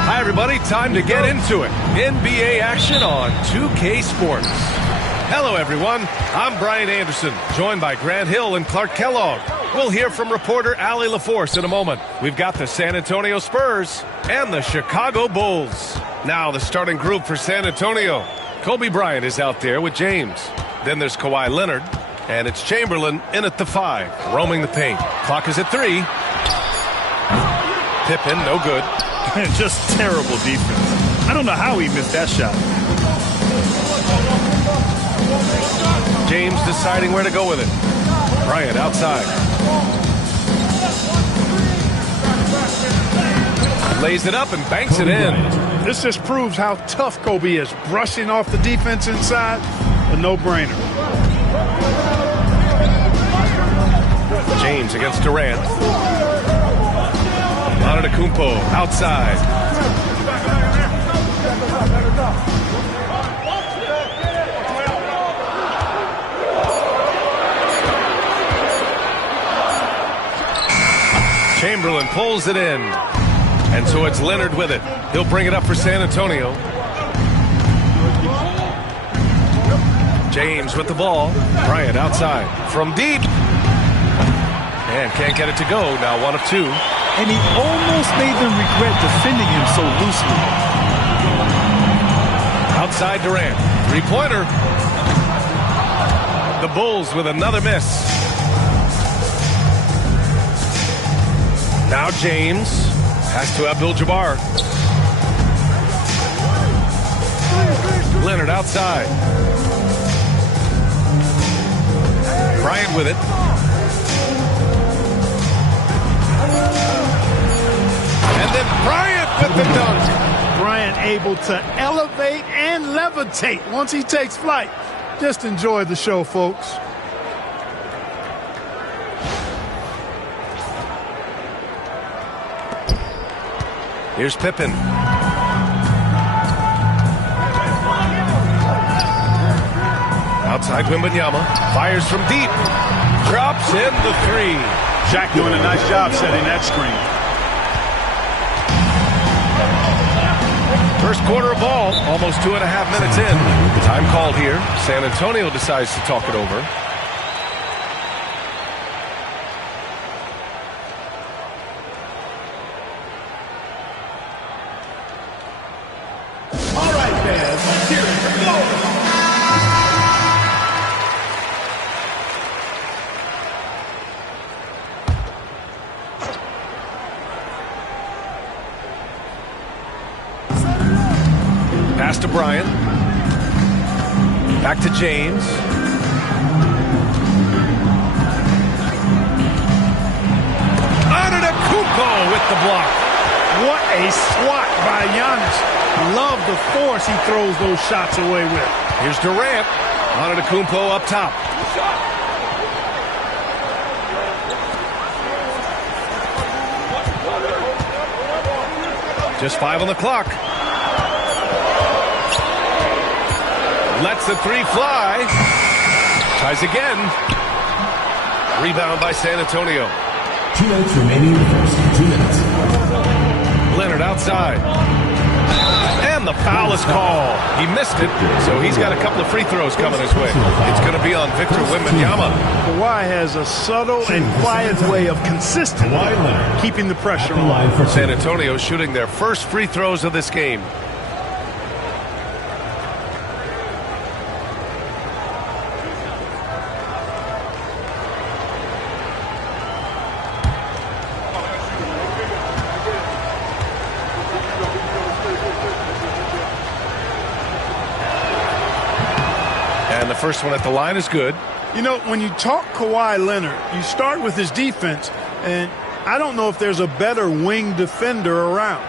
Hi, everybody. Time to get into it. NBA action on 2K Sports. Hello, everyone. I'm Brian Anderson, joined by Grant Hill and Clark Kellogg. We'll hear from reporter Allie LaForce in a moment. We've got the San Antonio Spurs and the Chicago Bulls. Now, the starting group for San Antonio. Kobe Bryant is out there with James. Then there's Kawhi Leonard, and it's Chamberlain in at the 5, roaming the paint. Clock is at 3. Pippen, no good. Just terrible defense. I don't know how he missed that shot. James deciding where to go with it. Bryant outside. Lays it up and banks it in. This just proves how tough Kobe is. Brushing off the defense inside, a no-brainer. James against Durant. Antetokounmpo outside. Chamberlain pulls it in. And so it's Leonard with it. He'll bring it up for San Antonio. James with the ball. Bryant outside. From deep. And can't get it to go. Now 1 of 2. And he almost made them regret defending him so loosely. Outside Durant. 3-pointer. The Bulls with another miss. Now James has to Abdul-Jabbar. Leonard outside. Bryant with it. And then Bryant with the dunk. Bryant able to elevate and levitate once he takes flight. Just enjoy the show, folks. Here's Pippen. Outside Wembanyama. Fires from deep. Drops in the 3. Shaq doing a nice job setting that screen. First quarter of ball. Almost 2.5 minutes in. Time called here. San Antonio decides to talk it over. Pass to Bryant. Back to James. Antetokounmpo with the block. What a swat by Giannis. Love the force he throws those shots away with. Here's Durant. Antetokounmpo up top. Just 5 on the clock. Lets the 3 fly. Tries again. Rebound by San Antonio. 2 minutes remaining in the first. 2 minutes. Leonard outside. And the foul is called. He missed it, so he's got a couple of free throws coming his way. It's going to be on Victor Wembanyama. Kawhi has a subtle and quiet way of consistently keeping the pressure on. San Antonio shooting their first free throws of this game. And the first one at the line is good. You know, when you talk Kawhi Leonard, you start with his defense, and I don't know if there's a better wing defender around.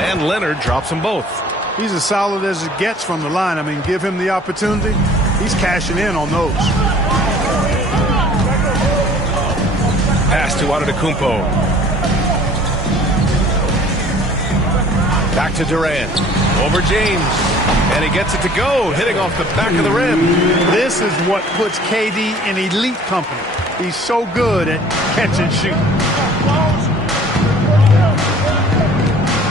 And Leonard drops them both. He's as solid as it gets from the line. I mean, give him the opportunity. He's cashing in on those. Pass to Antetokounmpo. Back to Durant. Over James. And he gets it to go, hitting off the back of the rim. This is what puts KD in elite company. He's so good at catch and shoot.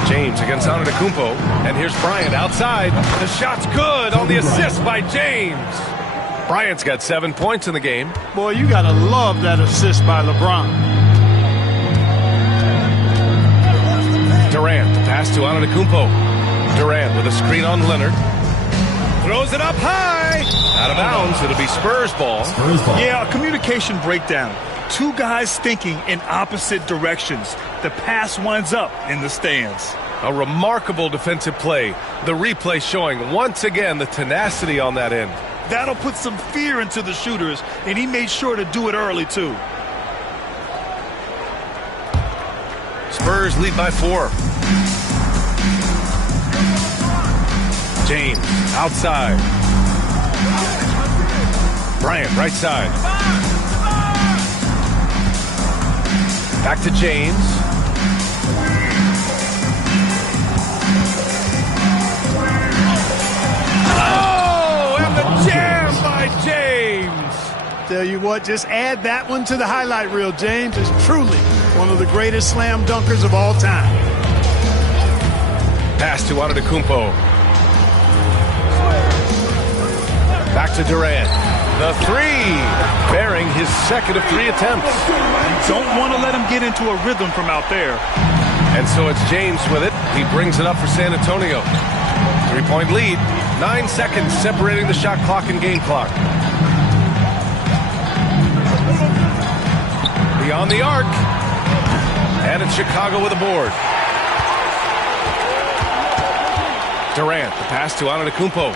James against Antetokounmpo. And here's Bryant outside. The shot's good on the assist by James. Bryant's got 7 points in the game. Boy, you got to love that assist by LeBron. Durant, the pass to Antetokounmpo. Durant with a screen on Leonard. Throws it up high. Out of bounds. It'll be Spurs ball. Yeah, a communication breakdown. Two guys thinking in opposite directions. The pass winds up in the stands. A remarkable defensive play. The replay showing once again the tenacity on that end. That'll put some fear into the shooters, and he made sure to do it early, too. Spurs lead by 4. James outside. Bryant right side. Back to James. Oh, and the jam by James. Tell you what, just add that one to the highlight reel. James is truly one of the greatest slam dunkers of all time. Pass to Antetokounmpo. Back to Durant. The three, bearing his second of 3 attempts. You don't want to let him get into a rhythm from out there. And so it's James with it. He brings it up for San Antonio. 3-point lead. 9 seconds separating the shot clock and game clock. Beyond the arc. And it's Chicago with a board. Durant, the pass to Antetokounmpo.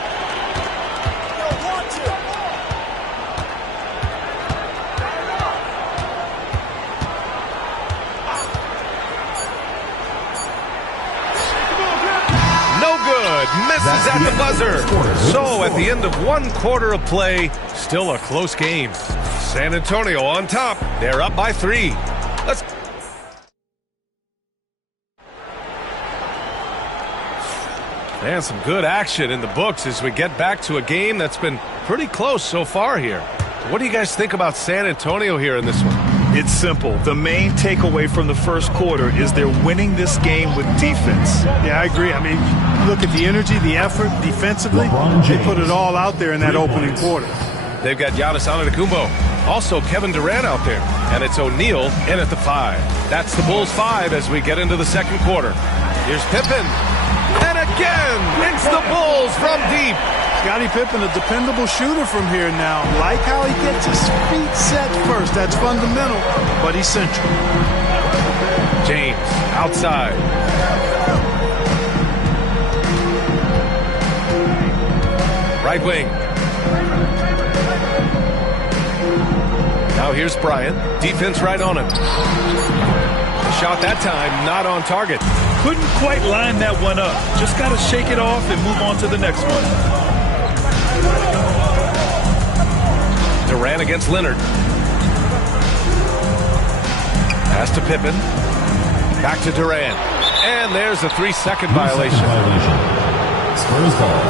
Misses at the buzzer. So at the end of 1 quarter of play, still a close game. San Antonio on top. They're up by 3. Let's. And some good action in the books as we get back to a game that's been pretty close so far here. What do you guys think about San Antonio here in this one? It's simple. The main takeaway from the first quarter is they're winning this game with defense. Yeah, I agree. I mean, look at the energy, the effort defensively. They put it all out there in that opening quarter. They've got Giannis Antetokounmpo. Also Kevin Durant out there. And it's O'Neal in at the 5. That's the Bulls 5 as we get into the second quarter. Here's Pippen. And again, it's the Bulls from deep. Scottie Pippen, a dependable shooter from here now. Like how he gets his feet set first. That's fundamental, but essential. James outside. Right wing. Now here's Bryant. Defense right on him. The shot that time not on target. Couldn't quite line that one up. Just got to shake it off and move on to the next one. Durant against Leonard. Pass to Pippen. Back to Durant. And there's a 3-second violation. Spurs ball.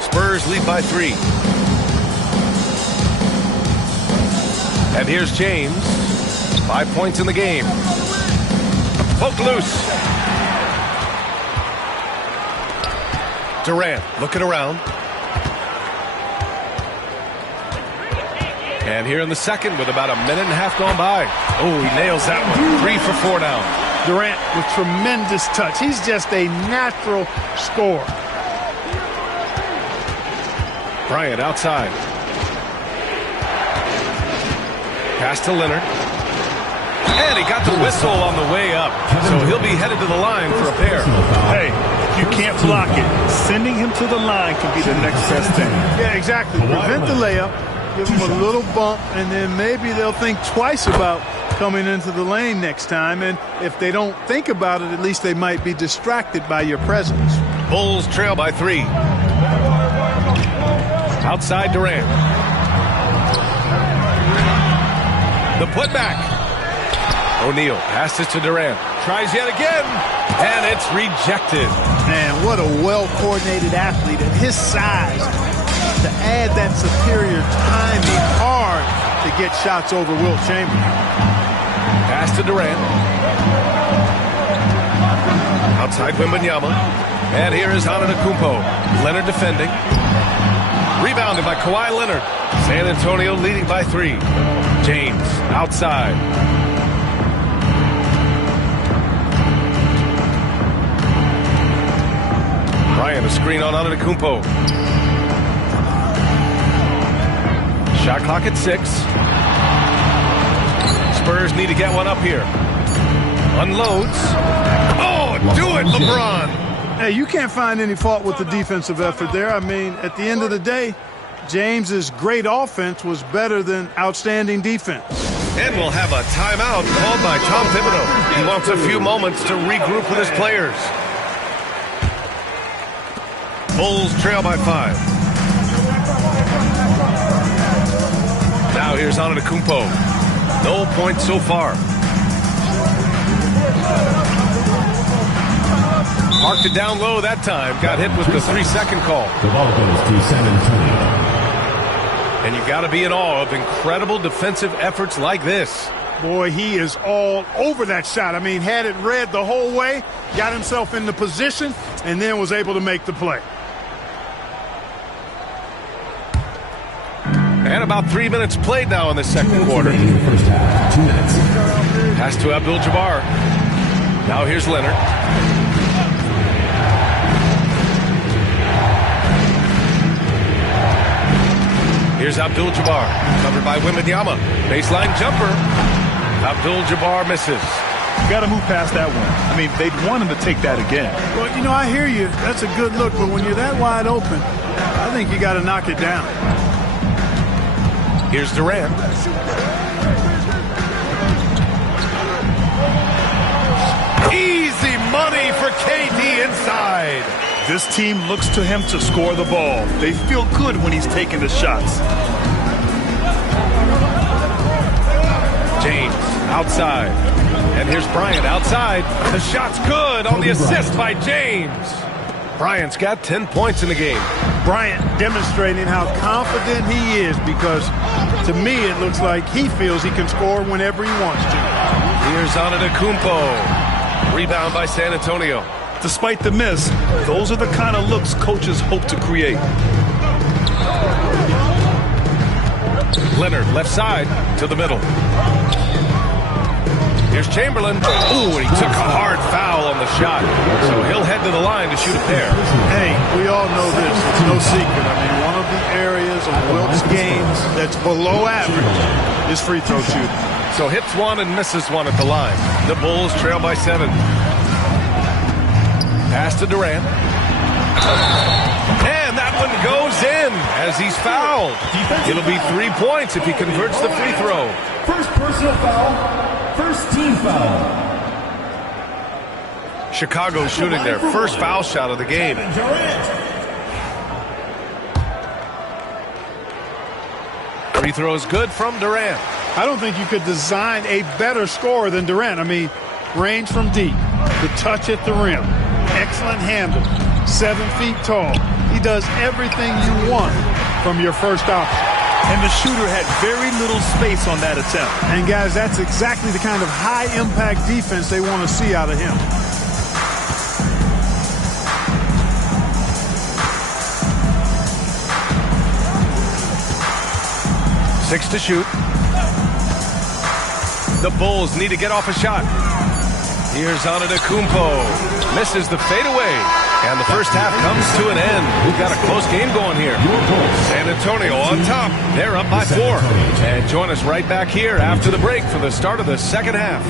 Spurs lead by 3. And here's James. 5 points in the game. Poked loose. Durant looking around. And here in the second with about a minute and a half gone by. Oh, he nails that one. 3 for 4 now. Durant with tremendous touch. He's just a natural scorer. Bryant outside. Pass to Leonard. And he got the whistle on the way up. So he'll be headed to the line for a pair. Hey, if you can't block it, sending him to the line can be the next best thing. Yeah, exactly. Prevent the layup, give them a little bump, and then maybe they'll think twice about coming into the lane next time. And if they don't think about it, at least they might be distracted by your presence. Bulls trail by 3. Outside Durant. The putback. O'Neal passes to Durant. Tries yet again. And it's rejected. Man, what a well-coordinated athlete at his size. To add that superior timing, hard to get shots over Wilt Chamberlain. Pass to Durant. Outside Wembanyama. And here is Antetokounmpo. Leonard defending. Rebounded by Kawhi Leonard. San Antonio leading by 3. James outside. Bryant a screen on Antetokounmpo. Shot clock at 6. Spurs need to get one up here. Unloads. Oh, do it, LeBron. Hey, you can't find any fault with the defensive effort there. I mean, at the end of the day, James's great offense was better than outstanding defense. And we'll have a timeout called by Tom Thibodeau. He wants a few moments to regroup with his players. Bulls trail by 5. Now here's Antetokounmpo. No points so far. Marked it down low that time. Got hit with the 3-second call. The ball goes to San Antonio. And you got to be in awe of incredible defensive efforts like this. Boy, he is all over that shot. I mean, had it read the whole way, got himself in the position, and then was able to make the play. And about 3 minutes played now in the second quarter. In the first half, 2 minutes. Pass to Abdul-Jabbar. Now here's Leonard. Here's Abdul-Jabbar. Covered by Wembanyama. Baseline jumper. Abdul-Jabbar misses. Got to move past that one. I mean, they'd want him to take that again. Well, you know, I hear you. That's a good look, but when you're that wide open, I think you got to knock it down. Here's Durant. Easy money for KD inside. This team looks to him to score the ball. They feel good when he's taking the shots. James outside. And here's Bryant outside. The shot's good on the assist by James. Bryant's got 10 points in the game. Bryant demonstrating how confident he is because, to me, it looks like he feels he can score whenever he wants to. Here's Antetokounmpo. Rebound by San Antonio. Despite the miss, those are the kind of looks coaches hope to create. Leonard left side to the middle. Here's Chamberlain. Ooh, and he took a hard foul on the shot. So he'll head to the line to shoot a pair. Hey, we all know this. It's no secret. I mean, one of the areas of Wilt's games that's below average is free throw shooting. So hits one and misses one at the line. The Bulls trail by 7. Pass to Durant. And that one goes in as he's fouled. It'll be 3 points if he converts the free throw. First personal foul. First team foul. Chicago shooting their first foul shot of the game. Free throw is good from Durant. I don't think you could design a better scorer than Durant. I mean, range from deep, the touch at the rim, excellent handle, 7 feet tall. He does everything you want from your first option. And the shooter had very little space on that attempt. And, guys, that's exactly the kind of high-impact defense they want to see out of him. Six to shoot. The Bulls need to get off a shot. Here's Antetokounmpo. Misses the fadeaway. And the first half comes to an end. We've got a close game going here. San Antonio on top. They're up by 4. And join us right back here after the break for the start of the second half.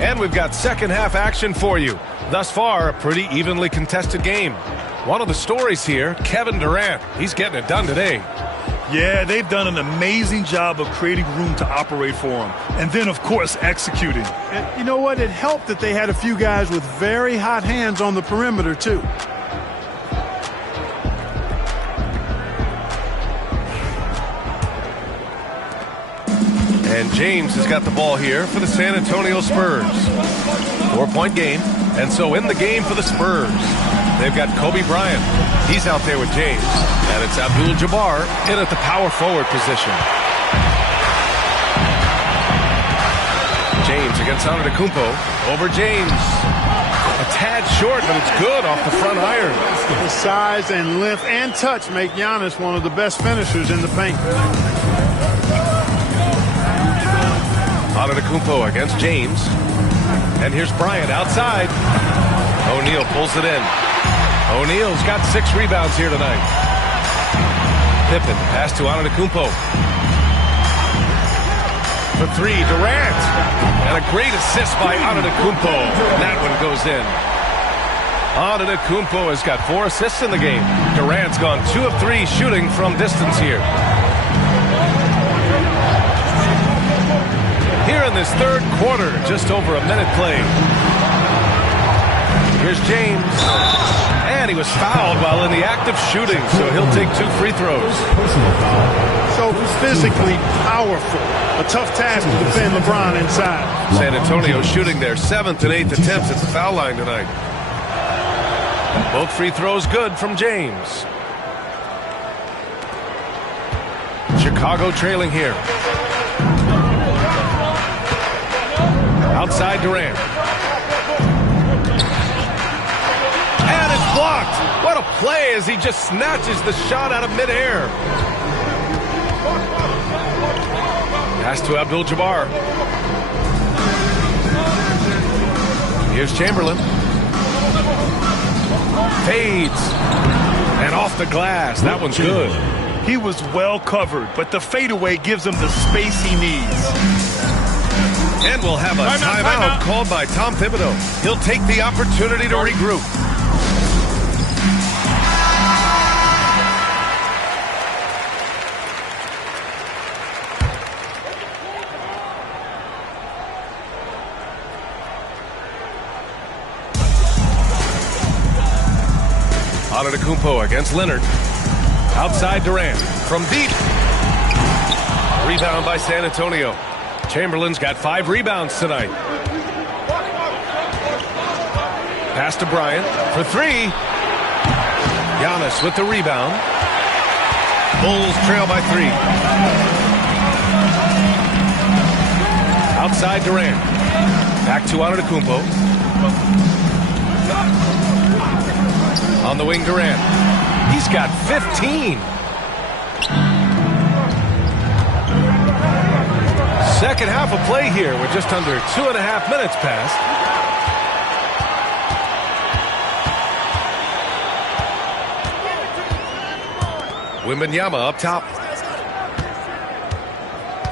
And we've got second half action for you. Thus far, a pretty evenly contested game. One of the stories here, Kevin Durant. He's getting it done today. Yeah, they've done an amazing job of creating room to operate for him. And then, of course, executing. And you know what? It helped that they had a few guys with very hot hands on the perimeter, too. And James has got the ball here for the San Antonio Spurs. 4-point game. And so in the game for the Spurs, they've got Kobe Bryant. He's out there with James. And it's Abdul-Jabbar in at the power forward position. James against Antetokounmpo. Over James. A tad short, but it's good off the front iron. The size and length and touch make Giannis one of the best finishers in the paint. Antetokounmpo against James. And here's Bryant outside. O'Neal pulls it in. O'Neal's got 6 rebounds here tonight. Pippen pass to Antetokounmpo. For 3, Durant. And a great assist by Antetokounmpo. That one goes in. Antetokounmpo has got 4 assists in the game. Durant's gone 2 of 3 shooting from distance here. Here in this third quarter, just over a minute played. Here's James. And he was fouled while in the act of shooting, so he'll take 2 free throws. So physically powerful. A tough task to defend LeBron inside. San Antonio shooting their 7th and 8th attempts at the foul line tonight. Both free throws good from James. Chicago trailing here. Outside Durant. And it's blocked. What a play as he just snatches the shot out of midair. Pass to Abdul-Jabbar. Here's Chamberlain. Fades. And off the glass. That one's good. He was well covered, but the fadeaway gives him the space he needs. And we'll have a timeout called by Tom Thibodeau. He'll take the opportunity to regroup. Antetokounmpo against Leonard. Outside Durant. From deep. Rebound by San Antonio. Chamberlain's got 5 rebounds tonight. Pass to Bryant for 3. Giannis with the rebound. Bulls trail by 3. Outside Durant. Back to Antetokounmpo. On the wing, Durant. He's got 15. Second half of play here with just under 2.5 minutes passed. Wembanyama up top.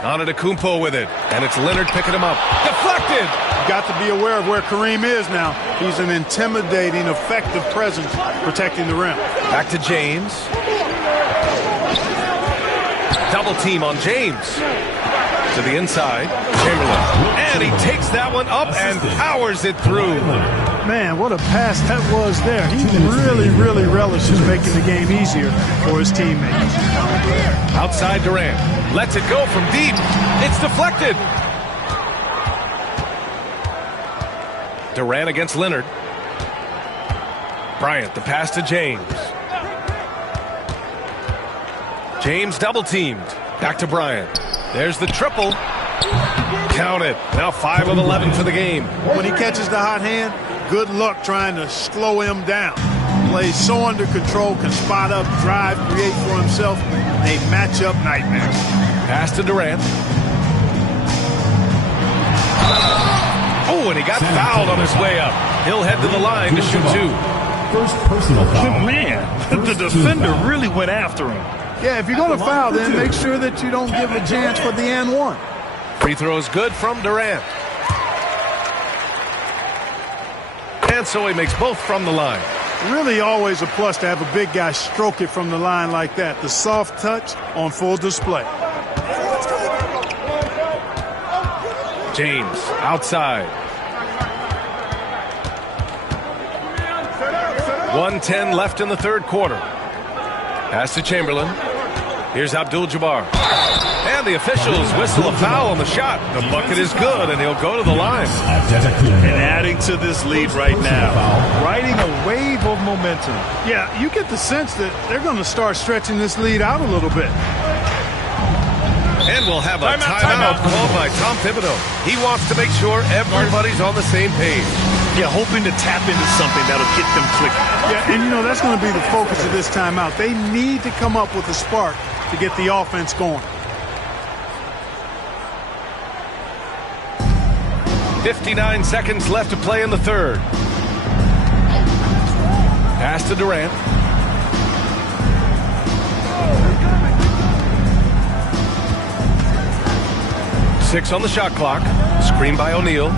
Antetokounmpo with it. And it's Leonard picking him up. Deflected! Got to be aware of where Kareem is now. He's an intimidating, effective presence protecting the rim. Back to James. Double team on James. To the inside. Chamberlain. And he takes that one up and powers it through. Man, what a pass that was there. He really relishes making the game easier for his teammates. Outside Durant. Lets it go from deep. It's deflected. Durant against Leonard. Bryant, the pass to James. James double teamed. Back to Bryant. There's the triple. Count it. Now 5 of 11 for the game. When he catches the hot hand, good luck trying to slow him down. Plays so under control, can spot up, drive, create for himself. They match up nightmares. Pass to Durant. Oh, and he got fouled on his way up. He'll head to the line to shoot 2. First personal foul. Man, the defender really went after him. Yeah, if you're going to foul, then make sure that you don't give a chance for the and one. Free throw is good from Durant. And so he makes both from the line. Really always a plus to have a big guy stroke it from the line like that. The soft touch on full display. James outside. 1:10 left in the third quarter. Pass to Chamberlain. Here's Abdul-Jabbar. And the officials whistle a foul on the shot. The bucket is good, and he'll go to the line. And adding to this lead right now. Riding a wave of momentum. Yeah, you get the sense that they're going to start stretching this lead out a little bit. And we'll have a timeout called by Tom Thibodeau. He wants to make sure everybody's on the same page. Yeah, hoping to tap into something that'll get them clicking. Yeah, and you know, that's going to be the focus of this timeout. They need to come up with a spark to get the offense going. 59 seconds left to play in the third. Pass to Durant. Six on the shot clock. Screen by O'Neal.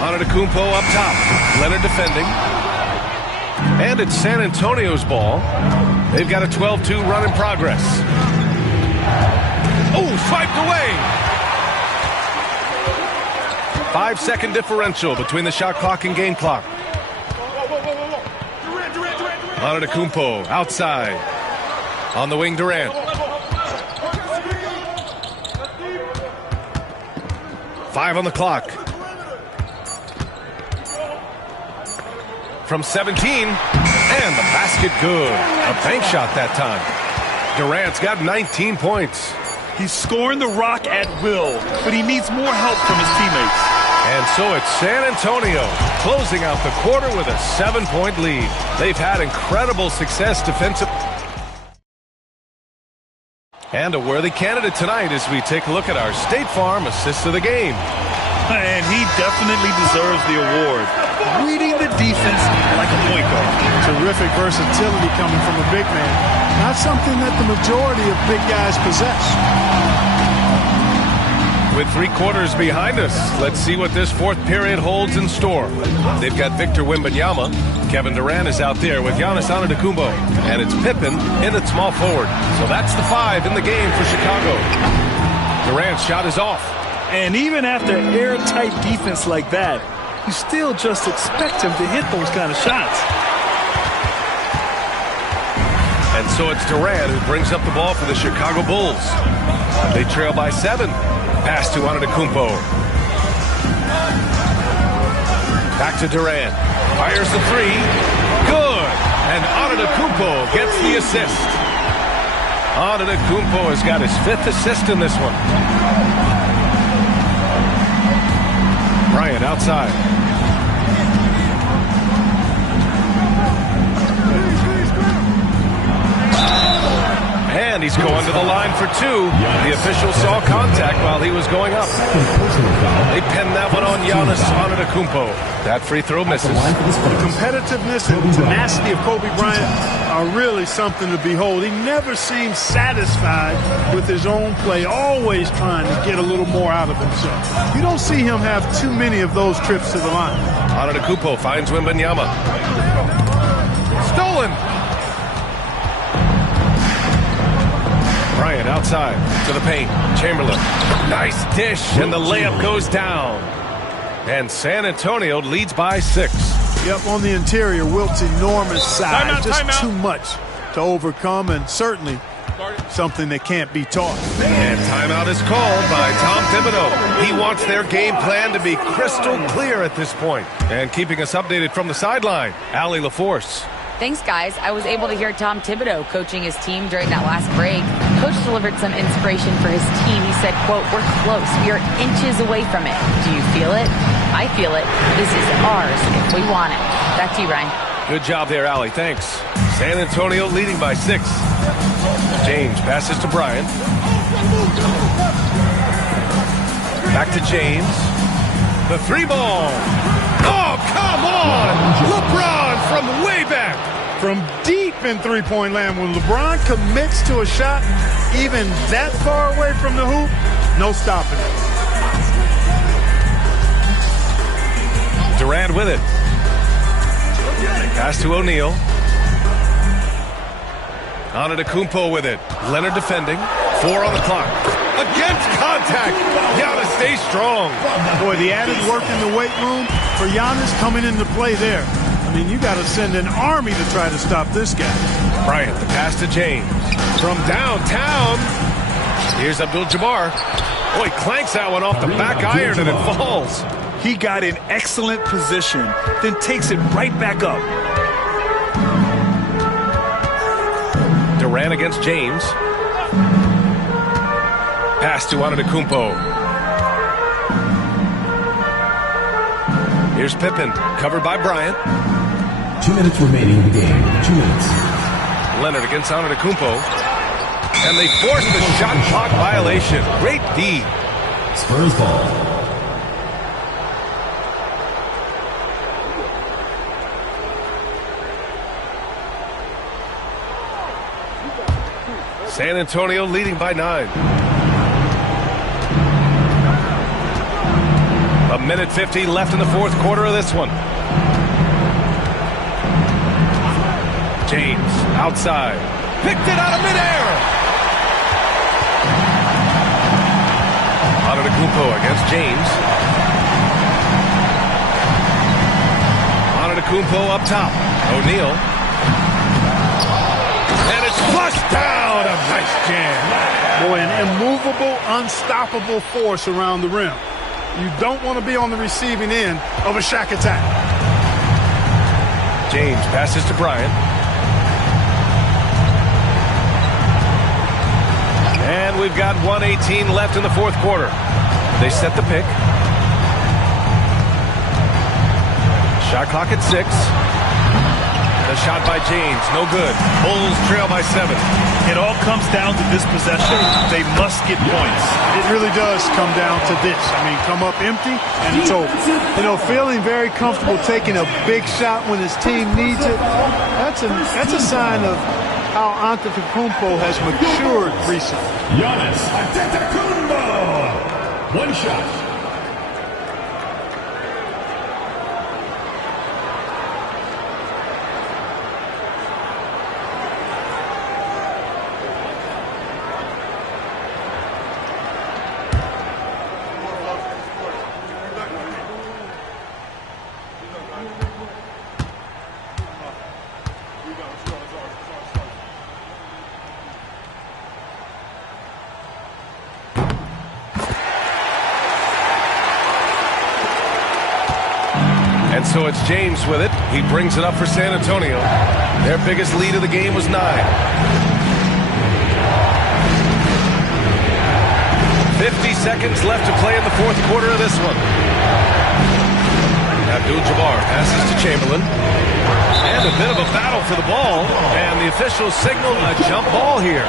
Antetokounmpo up top. Leonard defending. And it's San Antonio's ball. They've got a 12-2 run in progress. Oh, swiped away. 5-second differential between the shot clock and game clock. Antetokounmpo outside. On the wing, Durant. 5 on the clock. From 17, and the basket good. A bank shot that time. Durant's got 19 points. He's scoring the rock at will, but he needs more help from his teammates. And so it's San Antonio closing out the quarter with a 7-point lead. They've had incredible success defensively. And a worthy candidate tonight as we take a look at our State Farm assist of the game. And he definitely deserves the award. Reading the defense like a point guard. Terrific versatility coming from a big man. Not something that the majority of big guys possess. With 3 quarters behind us, let's see what this fourth period holds in store. They've got Victor Wembanyama. Kevin Durant is out there with Giannis Antetokounmpo. And it's Pippen in at small forward. So that's the 5 in the game for Chicago. Durant's shot is off. And even after airtight defense like that, you still just expect him to hit those kind of shots. And so it's Durant who brings up the ball for the Chicago Bulls. They trail by 7. Pass to Antetokounmpo. Back to Durant. Fires the 3. Good. And Antetokounmpo gets the assist. Antetokounmpo has got his 5th assist in this one. Bryant outside. And he's going to the line for 2. The official saw contact while he was going up. They pinned that one on Giannis Antetokounmpo. That free throw misses. The competitiveness and tenacity of Kobe Bryant are really something to behold. He never seems satisfied with his own play, always trying to get a little more out of himself. You don't see him have too many of those trips to the line. Antetokounmpo finds Wembanyama. Stolen! Bryant outside to the paint. Chamberlain. Nice dish, and the layup goes down. And San Antonio leads by 6. Yep, on the interior, Wilt's enormous size. Just too much to overcome, and certainly something that can't be taught. And timeout is called by Tom Thibodeau. He wants their game plan to be crystal clear at this point. And keeping us updated from the sideline, Allie LaForce. Thanks, guys. I was able to hear Tom Thibodeau coaching his team during that last break. Coach delivered some inspiration for his team. He said, quote, "We're close. We are inches away from it. Do you feel it? I feel it. This is ours if we want it." Back to you, Ryan. Good job there, Allie. Thanks. San Antonio leading by 6. James passes to Bryant. Back to James. The 3-ball. Oh, come on! LeBron from way back. From deep in three-point land, when LeBron commits to a shot even that far away from the hoop, no stopping it. Durant with it. Pass to O'Neal. Antetokounmpo with it. Leonard defending. 4 on the clock. Against contact. Giannis stays strong. Boy, the added work in the weight room for Giannis coming into play there. I mean, you got to send an army to try to stop this guy. Bryant, the pass to James. From downtown. Here's Abdul-Jabbar. Oh, he clanks that one off the back iron and it falls. He got in excellent position, then takes it right back up. Durant against James. Pass to Antetokounmpo. Here's Pippen, covered by Bryant. 2 minutes remaining in the game. 2 minutes. Leonard against Antetokounmpo. And they force the shot clock violation. Great D. Spurs ball. San Antonio leading by 9. 1:50 left in the fourth quarter of this one. James outside. Picked it out of midair. Antetokounmpo against James. Antetokounmpo up top. O'Neal. And it's flushed down. A nice jam. Boy, an immovable, unstoppable force around the rim. You don't want to be on the receiving end of a Shaq attack. James passes to Bryant. And we've got 1:18 left in the fourth quarter. They set the pick. Shot clock at 6. The shot by James, no good. Bulls trail by 7. It all comes down to this possession. They must get points. It really does come down to this. I mean, come up empty, and it's over. You know, feeling very comfortable taking a big shot when his team needs it, that's a sign of how Antetokounmpo has matured recently. Giannis Antetokounmpo. One shot. And so it's James with it. He brings it up for San Antonio. Their biggest lead of the game was 9. 50 seconds left to play in the fourth quarter of this one. Abdul-Jabbar passes to Chamberlain. And a bit of a battle for the ball. And the officials signal a jump ball here.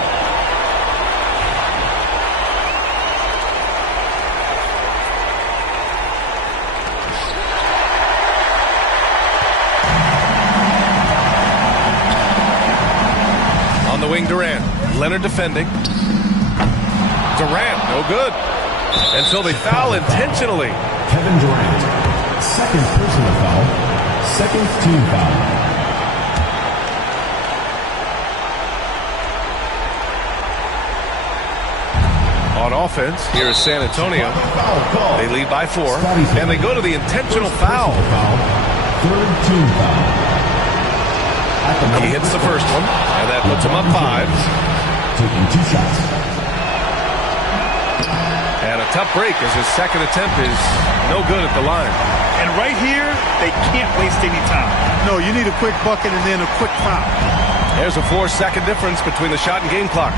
On the wing, Durant. Leonard defending. Durant, no good. And so they foul intentionally. Kevin Durant. Second personal foul. Second team foul. On offense, here is San Antonio. They lead by 4, and they go to the intentional foul. Third team foul. He hits the first one, and that puts him up 5. Taking 2 shots. And a tough break as his second attempt is no good at the line. And right here, they can't waste any time. No, you need a quick bucket and then a quick foul. There's a 4-second difference between the shot and game clock.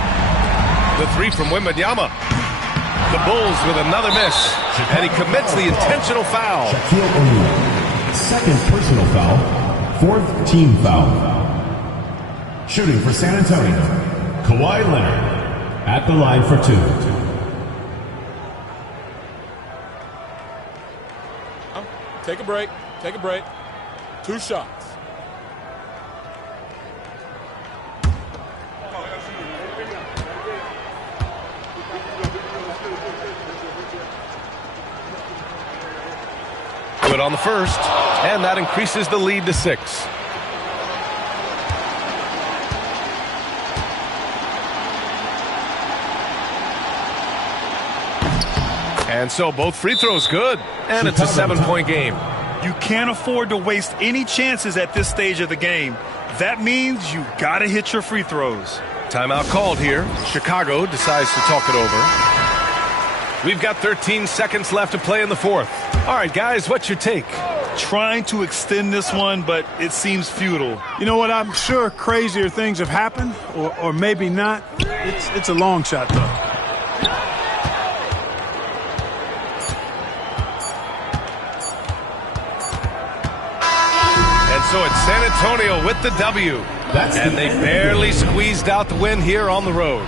The 3 from Wembanyama. The Bulls with another miss, and he commits the intentional foul. Shaquille O'Neal. Second personal foul. Fourth team foul. Shooting for San Antonio, Kawhi Leonard. At the line for 2. Take a break. Take a break. 2 shots. Good on the first, and that increases the lead to 6. And so both free throws good, and it's a 7-point game. You can't afford to waste any chances at this stage of the game. That means you got to hit your free throws. Timeout called here. Chicago decides to talk it over. We've got 13 seconds left to play in the 4th. All right, guys, what's your take? Trying to extend this one, but it seems futile. You know what? I'm sure crazier things have happened, or maybe not. It's a long shot, though. And so it's San Antonio with the W. And they barely squeezed out the win here on the road.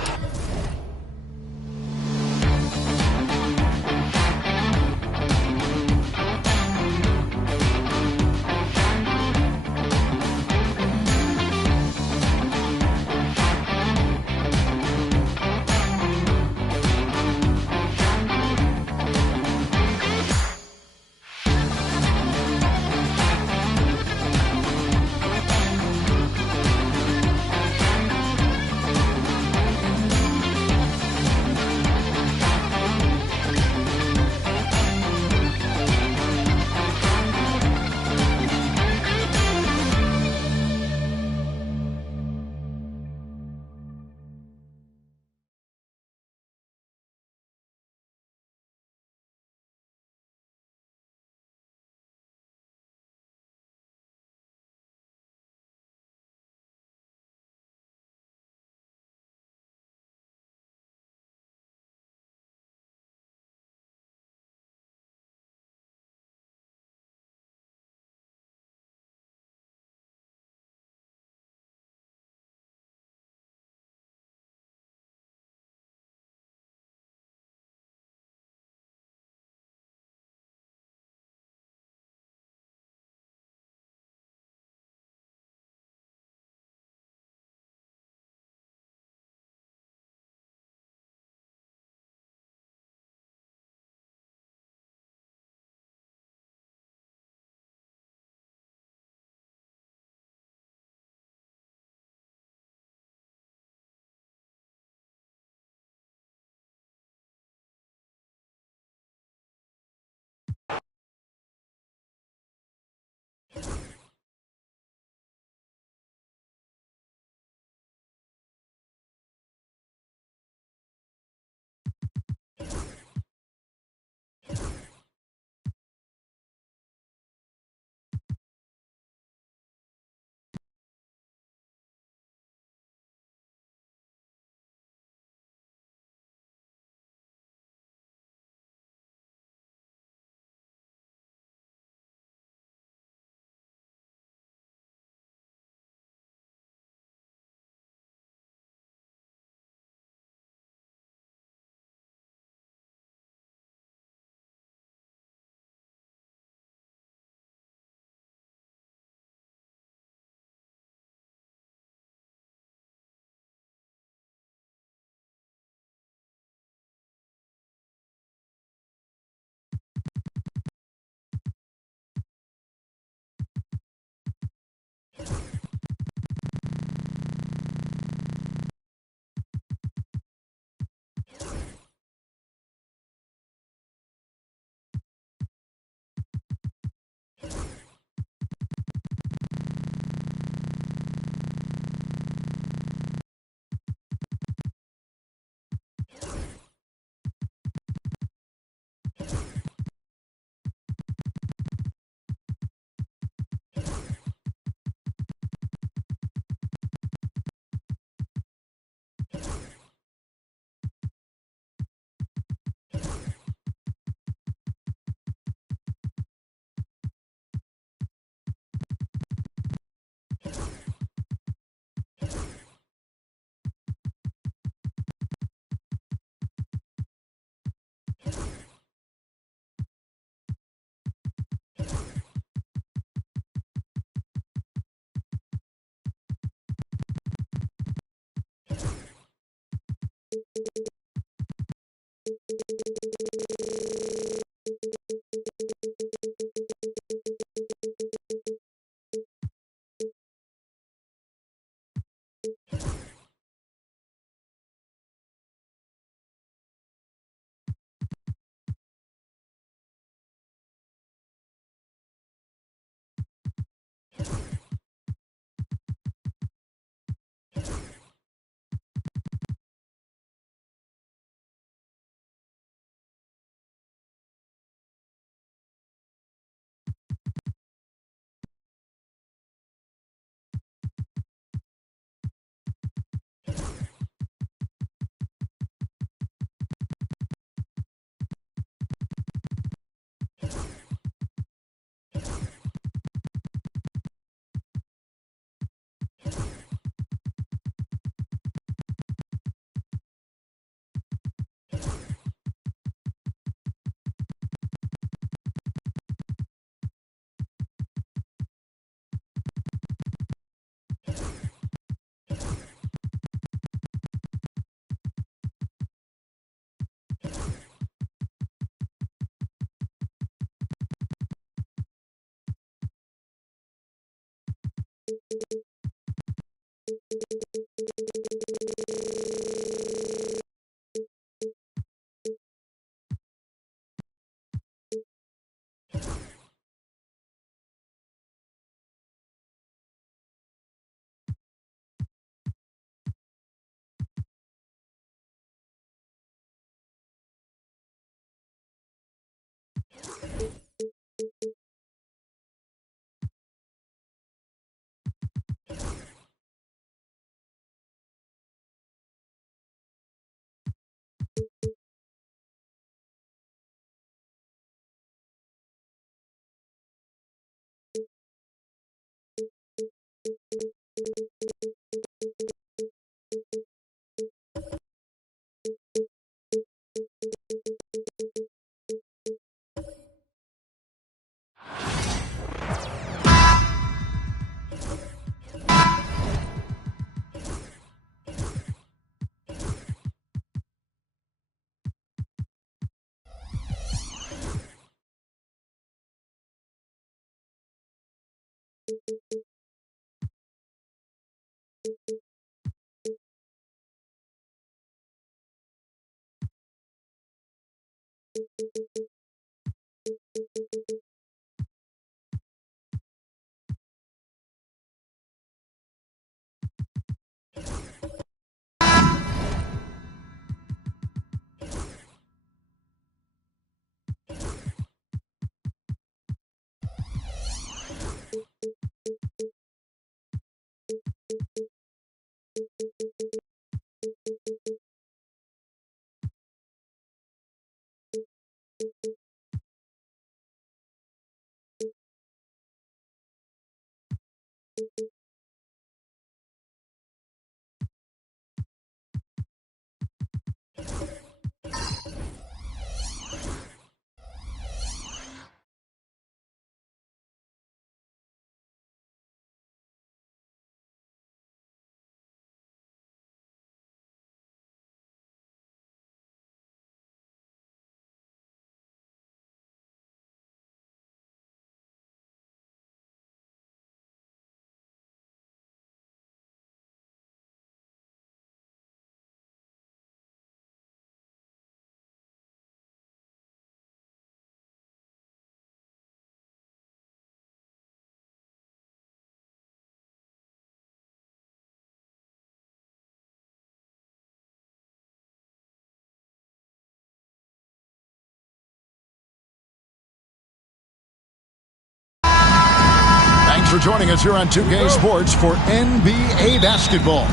For joining us here on 2K Sports for NBA basketball.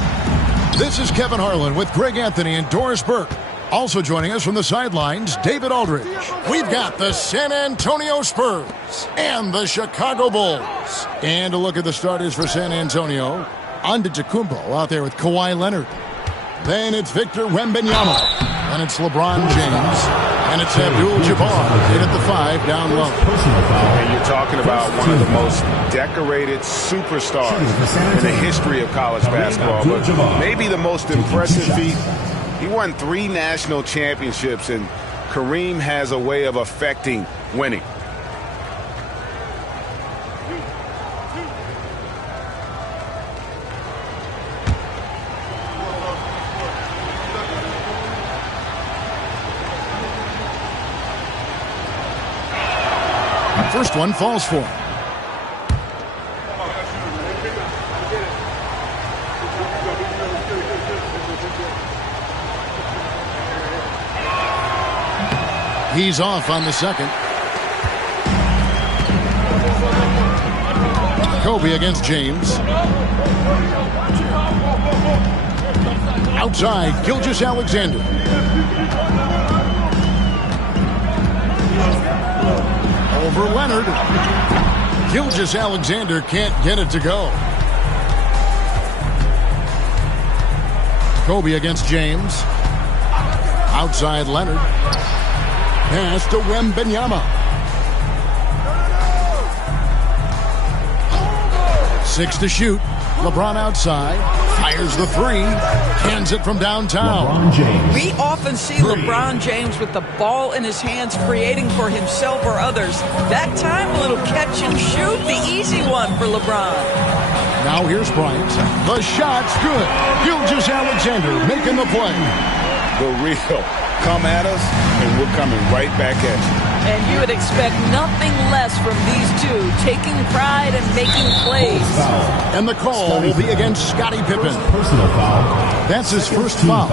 This is Kevin Harlan with Greg Anthony and Doris Burke. Also joining us from the sidelines, David Aldridge. We've got the San Antonio Spurs and the Chicago Bulls. And a look at the starters for San Antonio. Antetokounmpo out there with Kawhi Leonard. Then it's Victor Wembanyama. And it's LeBron James. And it's Abdul-Jabbar in at the 5 down low. And you're talking about one of the most decorated superstars in the history of college basketball. But maybe the most impressive feat He won 3 national championships, and Kareem has a way of affecting winning. First one falls for him. He's off on the second. Kobe against James. Outside, Gilgeous-Alexander. Over Leonard. Gilgeous-Alexander can't get it to go. Kobe against James. Outside Leonard. Pass to Wembanyama. 6 to shoot. LeBron outside. Fires the 3. Hands it from downtown. We often see LeBron James with the ball in his hands, creating for himself or others. That time, a little catch and shoot. The easy one for LeBron. Now here's Bryant. The shot's good. Gilgeous-Alexander making the play. The real. Come at us, and we're coming right back at you. And you would expect nothing less from these two, taking pride and making plays. And the call will be against Scottie Pippen. Personal foul. That's his first foul.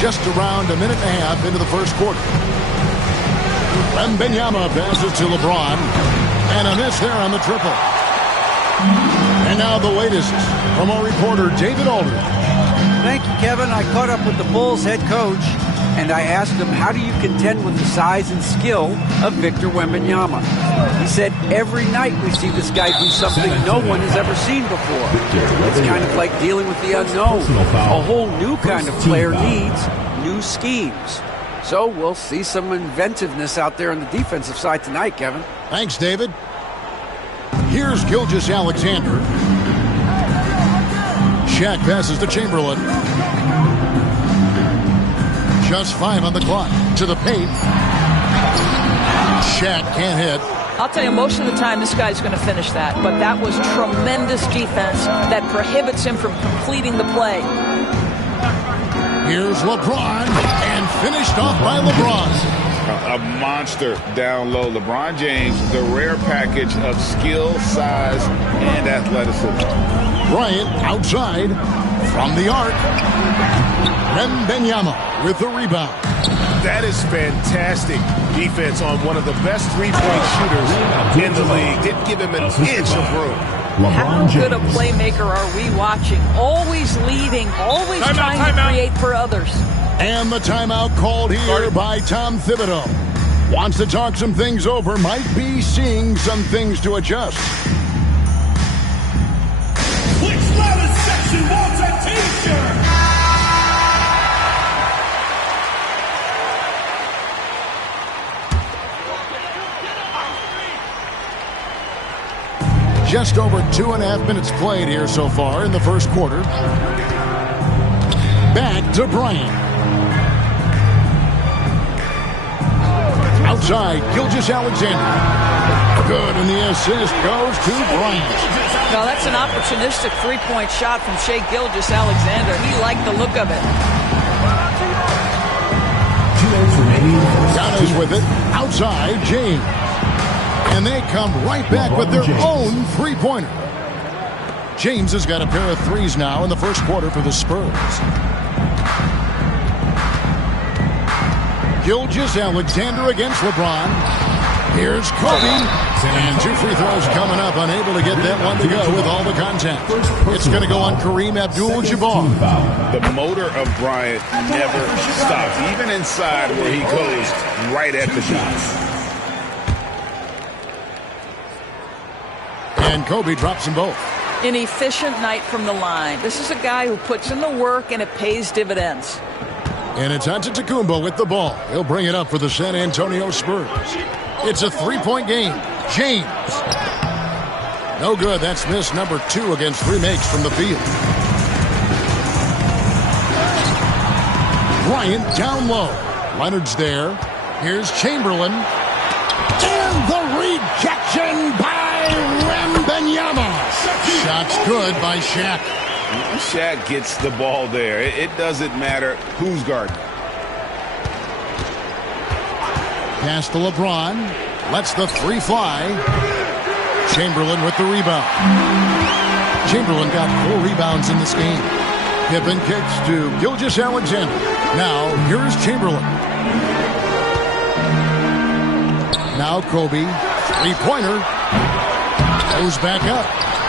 Just around a minute and a half into the first quarter. Wembanyama passes to LeBron. And a miss there on the triple. And now the latest from our reporter, David Aldridge. Thank you, Kevin. I caught up with the Bulls head coach, and I asked him, how do you contend with the size and skill of Victor Wembanyama? He said, every night we see this guy do something no one has ever seen before. It's kind of like dealing with the unknown. A whole new kind of player needs new schemes. So we'll see some inventiveness out there on the defensive side tonight, Kevin. Thanks, David. Here's Gilgeous-Alexander. Shaq passes to Chamberlain. Just 5 on the clock. To the paint. Shaq can't hit. I'll tell you, most of the time this guy's going to finish that. But that was tremendous defense that prohibits him from completing the play. Here's LeBron, and finished off by LeBron. A monster down low. LeBron James, the rare package of skill, size, and athleticism. Bryant outside from the arc. Wembanyama with the rebound. That is fantastic defense on one of the best three-point shooters in the league. Didn't give him an inch of room. How good a playmaker are we watching? Always leading, always trying to create for others. And the timeout called here by Tom Thibodeau. Wants to talk some things over, might be seeing some things to adjust. Which lattice section wants a t-shirt? Just over 2.5 minutes played here so far in the first quarter. Back to Bryant. Outside, Gilgeous-Alexander. Good, and the assist goes to Bryant. Now that's an opportunistic three-point shot from Shai Gilgeous-Alexander. He liked the look of it. 2 minutes remaining. Giannis with it. Outside, James. And they come right back with their own three-pointer. James has got a pair of threes now in the first quarter for the Spurs. Gilgeous-Alexander against LeBron. Here's Kobe. And 2 free throws coming up. Unable to get that one to go with all the contact. It's going to go on Kareem Abdul-Jabbar. The motor of Bryant never stops, even inside where he goes right at the shots. And Kobe drops them both. An efficient night from the line. This is a guy who puts in the work and it pays dividends. And it's Antetokounmpo with the ball. He'll bring it up for the San Antonio Spurs. It's a three-point game. James. No good. That's miss number 2 against 3 makes from the field. Bryant down low. Leonard's there. Here's Chamberlain. And the rejection by Wembanyama. Shot's good by Shaq. Shaq gets the ball there. It doesn't matter who's guarding. Pass to LeBron. Lets the 3 fly. Chamberlain with the rebound. Chamberlain got 4 rebounds in this game. Pippen kicks to Gilgeous-Alexander. Now, here's Chamberlain. Now Kobe. 3-pointer. Goes back up.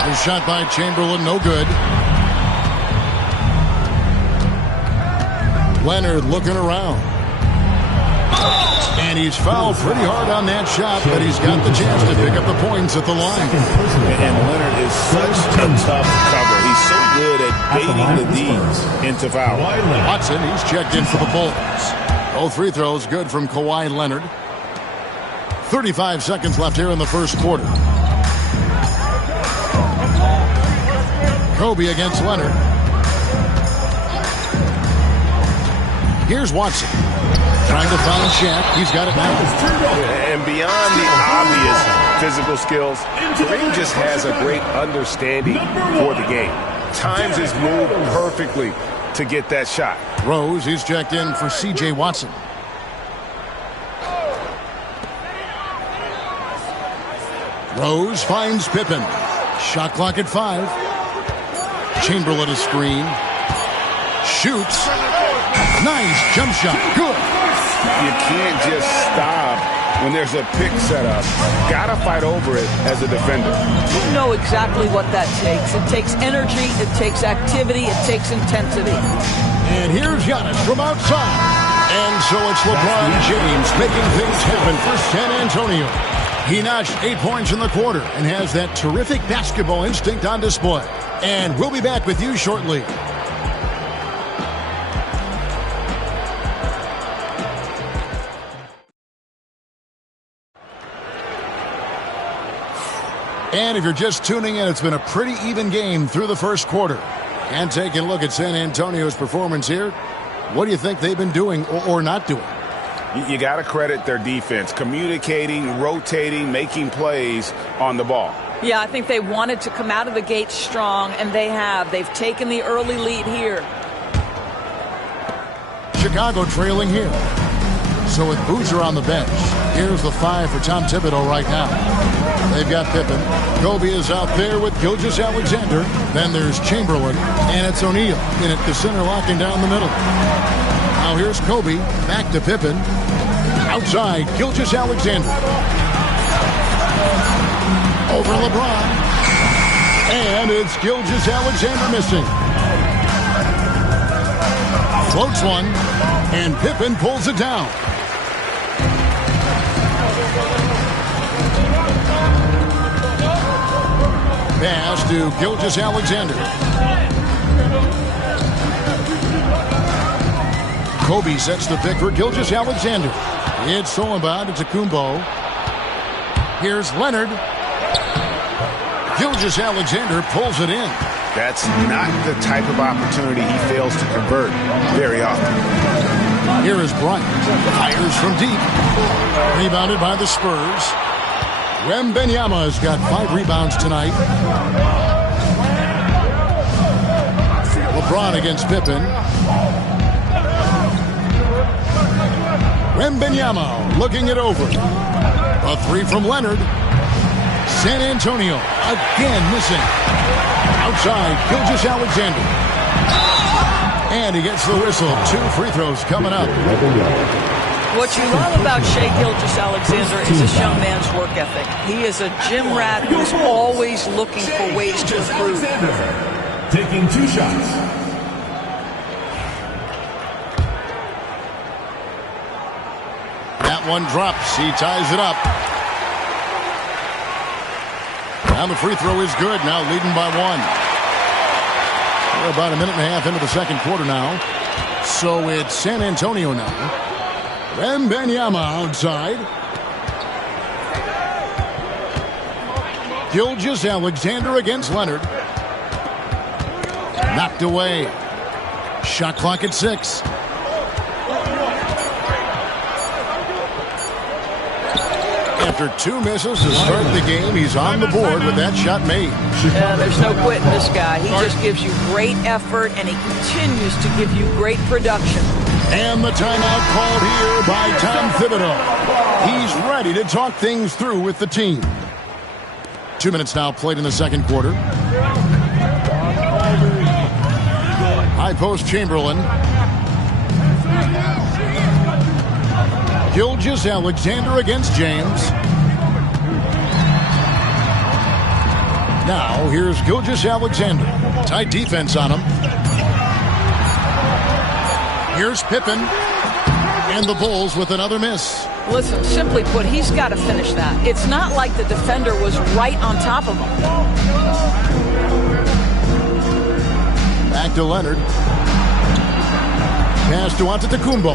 The shot by Chamberlain, no good. Leonard looking around. And he's fouled pretty hard on that shot, but he's got the chance to pick up the points at the line. And Leonard is such a tough cover. He's so good at baiting the D's into foul. Watson, he's checked in for the Bulls. Both free throws good from Kawhi Leonard. 35 seconds left here in the first quarter. Kobe against Leonard. Here's Watson. Trying to find Shaq. He's got it now. And beyond the obvious physical skills, Kareem just has a great understanding for the game. Times his move perfectly to get that shot. Rose, he's checked in for C.J. Watson. Rose finds Pippen. Shot clock at 5. Chamberlain a screen. Shoots. Nice jump shot. Good. You can't just stop when there's a pick set up. Gotta fight over it as a defender. You know exactly what that takes. It takes energy, it takes activity, it takes intensity. And here's Giannis from outside. And so it's LeBron James making things happen for San Antonio. He notched 8 points in the quarter and has that terrific basketball instinct on display. And we'll be back with you shortly. And if you're just tuning in, it's been a pretty even game through the first quarter. And taking a look at San Antonio's performance here, what do you think they've been doing or not doing? You got to credit their defense, communicating, rotating, making plays on the ball. Yeah, I think they wanted to come out of the gate strong, and they have. They've taken the early lead here. Chicago trailing here. So with Boozer on the bench, here's the 5 for Tom Thibodeau right now. They've got Pippen. Kobe is out there with Gilgeous-Alexander. Then there's Chamberlain, and it's O'Neal in at the center, locking down the middle. Now here's Kobe, back to Pippen. Outside, Gilgeous-Alexander. Over LeBron. And it's Gilgeous-Alexander missing. Floats one, and Pippen pulls it down. Pass to Gilgeous-Alexander. Kobe sets the pick for Gilgeous-Alexander. It's stolen by Antetokounmpo. Here's Leonard. Gilgeous-Alexander pulls it in. That's not the type of opportunity he fails to convert very often. Here is Bryant. Fires from deep. Rebounded by the Spurs. Wembanyama has got 5 rebounds tonight. LeBron against Pippen. Wembanyama looking it over. A 3 from Leonard. San Antonio again missing. Outside, Gilgeous-Alexander. And he gets the whistle. 2 free throws coming up. What you love about Shai Gilgeous-Alexander is this young man's work ethic. He is a gym rat who's always looking for ways to improve. Taking 2 shots. That one drops. He ties it up. Now the free throw is good. Now leading by 1. We're about a minute and a half into the second quarter now. So it's San Antonio now. Wembanyama outside. Gilgeous-Alexander against Leonard. Knocked away. Shot clock at 6. After 2 misses to start the game, he's on the board with that shot made. Yeah, there's no quitting this guy. He just gives you great effort, and he continues to give you great production. And the timeout called here by Tom Thibodeau. He's ready to talk things through with the team. 2 minutes now played in the second quarter. High post Chamberlain. Gilgeous-Alexander against James. Now here's Gilgeous-Alexander. Tight defense on him. Here's Pippen. And the Bulls with another miss. Listen, simply put, he's got to finish that. It's not like the defender was right on top of him. Back to Leonard. Pass to Antetokounmpo.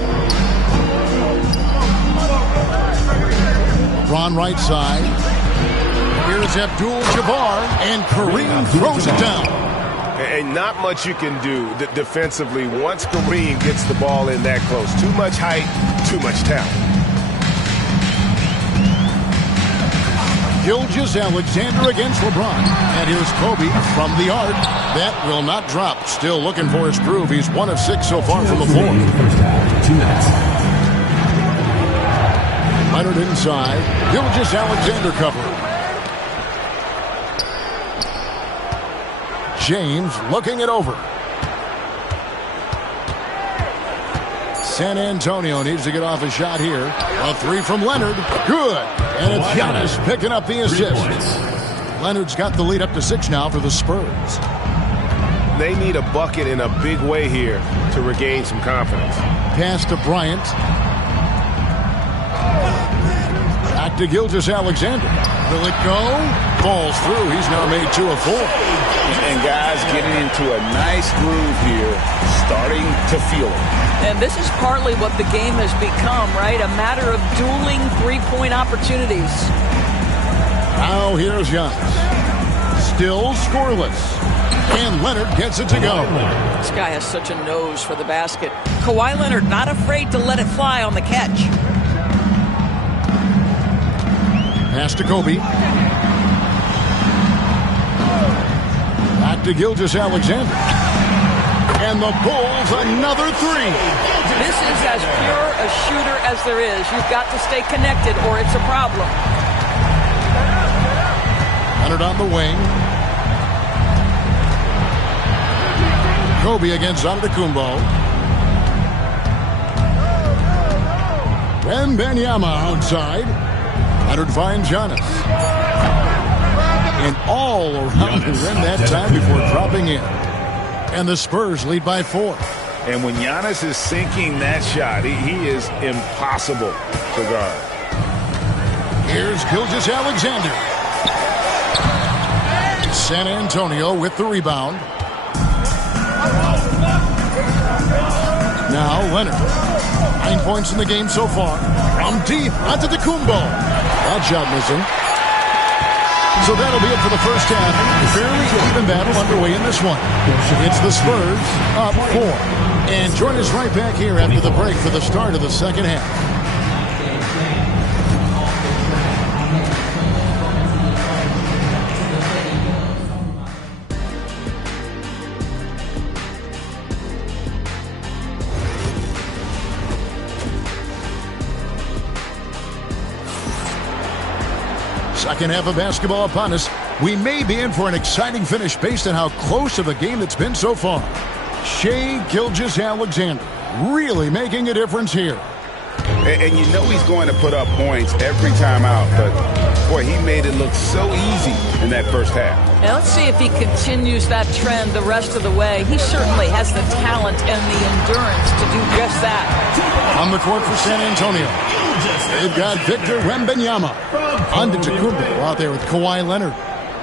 LeBron right side. Here's Abdul-Jabbar, and Kareem throws it down. And not much you can do defensively once Kareem gets the ball in that close. Too much height, too much talent. Gilgeous-Alexander against LeBron. And here's Kobe from the arc. That will not drop. Still looking for his groove. He's 1 of 6 so far from the floor. Leonard inside. Gilgeous-Alexander covering. James looking it over. San Antonio needs to get off a shot here. A 3 from Leonard. Good. And it's Giannis picking up the assist. Leonard's got the lead up to 6 now for the Spurs. They need a bucket in a big way here to regain some confidence. Pass to Bryant. Back to Gilgeous-Alexander. Will it go? Falls through. He's now made 2 of 4. And guys getting into a nice groove here, starting to feel it. And this is partly what the game has become, right? A matter of dueling three-point opportunities. Now here's Giannis. Still scoreless. And Leonard gets it to go. This guy has such a nose for the basket. Kawhi Leonard not afraid to let it fly on the catch. Pass to Kobe. Back to Gilgeous-Alexander. And the Bulls another 3. This is as pure a shooter as there is. You've got to stay connected or it's a problem. Leonard on the wing. Kobe against Antetokounmpo. Wembanyama outside. Leonard finds Giannis. And all around the rim that time before dropping in. And the Spurs lead by 4. And when Giannis is sinking that shot, he is impossible to guard. Here's Gilgeous-Alexander. San Antonio with the rebound. Now Leonard. 9 points in the game so far. From deep Antetokounmpo. That shot missing. So that'll be it for the first half. Fairly even battle underway in this one. It's the Spurs up 4. And join us right back here after the break for the start of the second half. Second half of basketball upon us. We may be in for an exciting finish based on how close of a game it's been so far. Shai Gilgeous-Alexander really making a difference here. And you know he's going to put up points every time out, but boy, he made it look so easy in that first half. Now let's see if he continues that trend the rest of the way. He certainly has the talent and the endurance to do just that. On the court for San Antonio, they've got Victor Wembanyama. Antetokounmpo out there with Kawhi Leonard.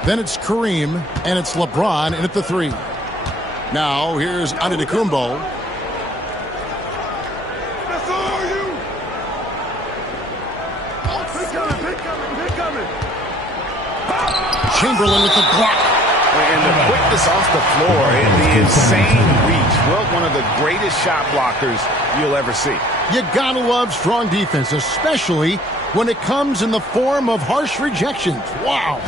Then it's Kareem, and it's LeBron in at the 3. Now here's Antetokounmpo. Chamberlain with the block. And the quickness off the floor and the insane reach. Well, one of the greatest shot blockers you'll ever see. You gotta love strong defense, especially when it comes in the form of harsh rejections. Wow.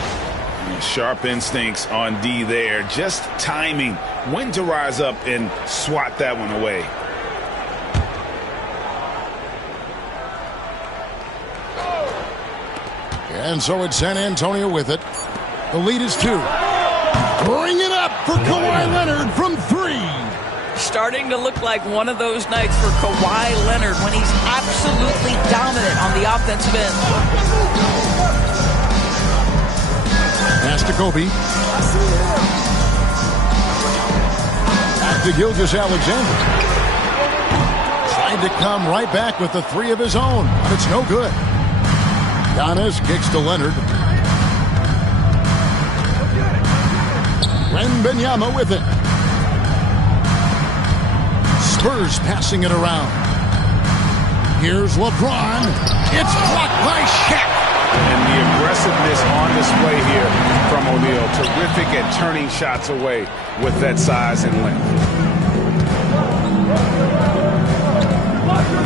Sharp instincts on D there. Just timing when to rise up and swat that one away. And so it's San Antonio with it. The lead is 2. Bring it up for Kawhi Leonard from 3. Starting to look like one of those nights for Kawhi Leonard when he's absolutely dominant on the offensive end. Pass to Kobe. Back to Gilgeous-Alexander. Tried to come right back with the 3 of his own, but it's no good. Giannis kicks to Leonard. Wembanyama with it. Spurs passing it around. Here's LeBron. It's blocked by Shaq. And the aggressiveness on display here from O'Neal. Terrific at turning shots away with that size and length.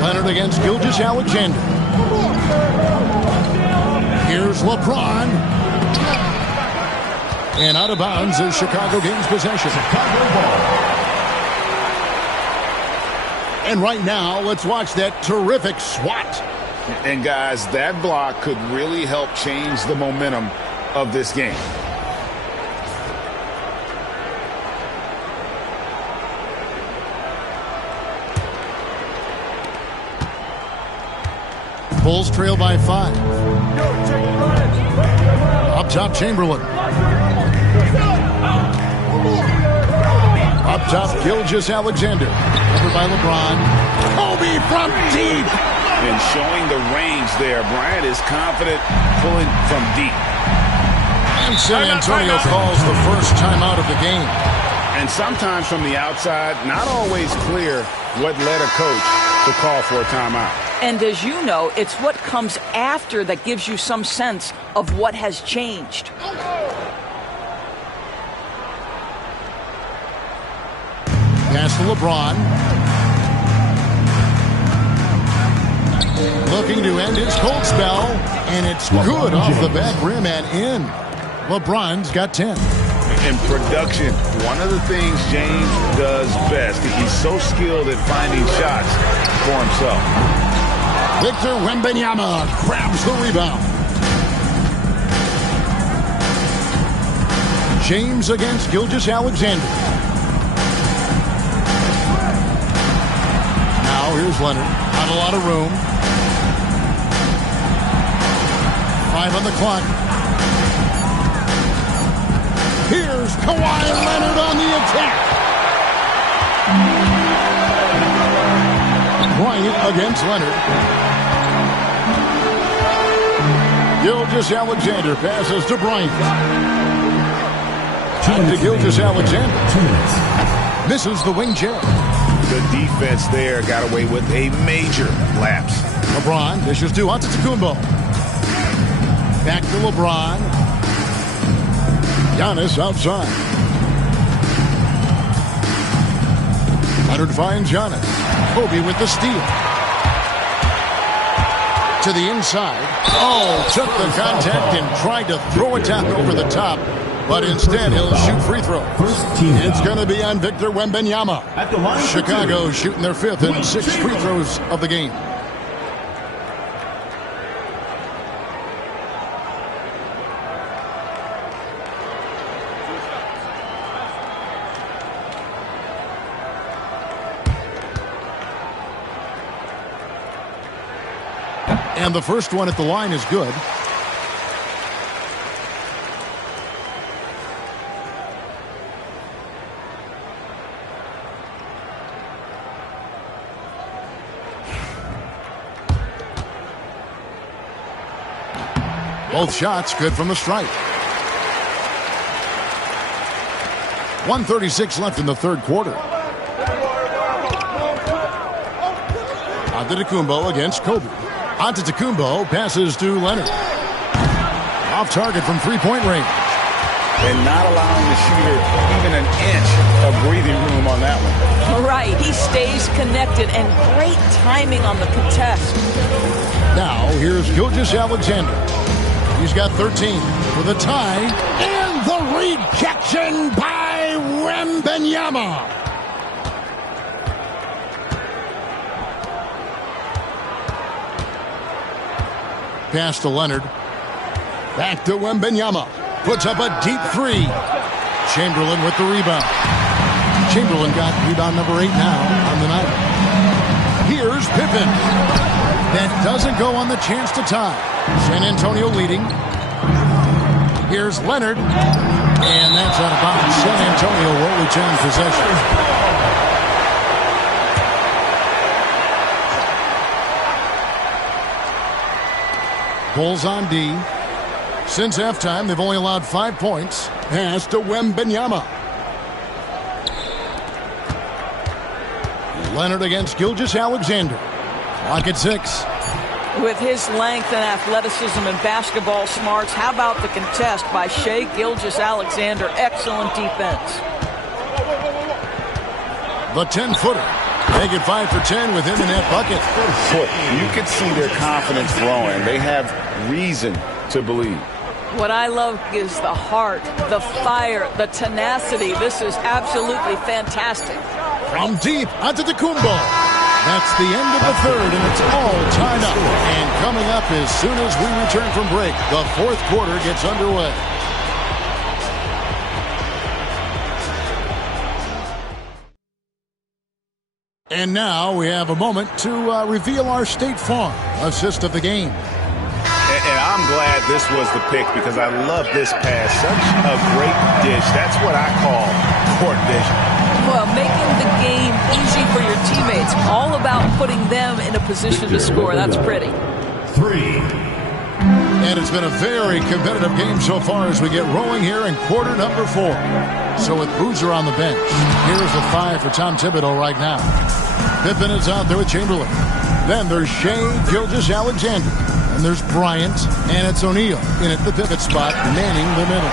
Leonard against Gilgeous-Alexander. Here's LeBron. And out of bounds as Chicago gains possession. And right now, let's watch that terrific swat. And guys, that block could really help change the momentum of this game. Bulls trail by 5. Up top, Chamberlain. Up top, Gilgeous-Alexander. Over by LeBron. Kobe from deep. And showing the range there. Bryant is confident pulling from deep. And San Antonio calls the first timeout of the game. And sometimes from the outside, not always clear what led a coach to call for a timeout. And as you know, it's what comes after that gives you some sense of what has changed. Pass to LeBron. Looking to end his cold spell, and it's good off the back rim and in. LeBron's got 10. In production, one of the things James does best, he's so skilled at finding shots for himself. Victor Wembanyama grabs the rebound. James against Gilgeous-Alexander. Now here's Leonard. Not a lot of room. 5 on the clock. Here's Kawhi Leonard on the attack. Bryant against Leonard. Gilgeous-Alexander passes to Bryant. To Gilgeous-Alexander. Misses the wing jab. The defense there got away with a major lapse. LeBron dishes to Antetokounmpo. Back to LeBron. Giannis outside. Leonard finds Giannis. Kobe with the steal. To the inside. Oh, took the contact and tried to throw it down over the top. But instead, he'll shoot free throws. It's going to be on Victor Wembanyama. Chicago shooting their 5th and 6th free throws of the game. And the first one at the line is good. Both shots good from the stripe. 1:36 left in the third quarter. Antetokounmpo against Kobe. Antetokounmpo passes to Leonard. Off target from three-point range. and not allowing the shooter even an inch of breathing room on that one. Right. He stays connected, and great timing on the contest. Now, here's Gilgeous-Alexander. He's got 13 for the tie, and the rejection by Wembanyama. Pass to Leonard. Back to Wembanyama. Puts up a deep three. Chamberlain with the rebound. Chamberlain got rebound number 8 now on the night. Here's Pippen. That doesn't go on the chance to tie. San Antonio leading. Here's Leonard. And that's out of bounds. San Antonio will return possession. Bulls on D. Since halftime, they've only allowed 5 points. Pass to Wembanyama. Leonard against Gilgeous-Alexander. Clock at 6. With his length and athleticism and basketball smarts, how about the contest by Shai Gilgeous-Alexander? Excellent defense. The 10-footer. Make it 5 for 10 within the net bucket. You can see their confidence growing. They have reason to believe. What I love is the heart, the fire, the tenacity. This is absolutely fantastic. From deep, Antetokounmpo. That's the end of the third, and it's all tied up. And coming up as soon as we return from break, the fourth quarter gets underway. And now we have a moment to reveal our State Farm assist of the game. And I'm glad this was the pick because I love this pass. Such a great dish. That's what I call court vision. Well, making the game easy for your teammates. All about putting them in a position to score. That's pretty. 3. And it's been a very competitive game so far as we get rolling here in quarter number 4. So with Boozer on the bench, here's the 5 for Tom Thibodeau right now. Pippen is out there with Chamberlain. Then there's Shai Gilgeous-Alexander. And there's Bryant, and it's O'Neal in at the pivot spot, manning the middle.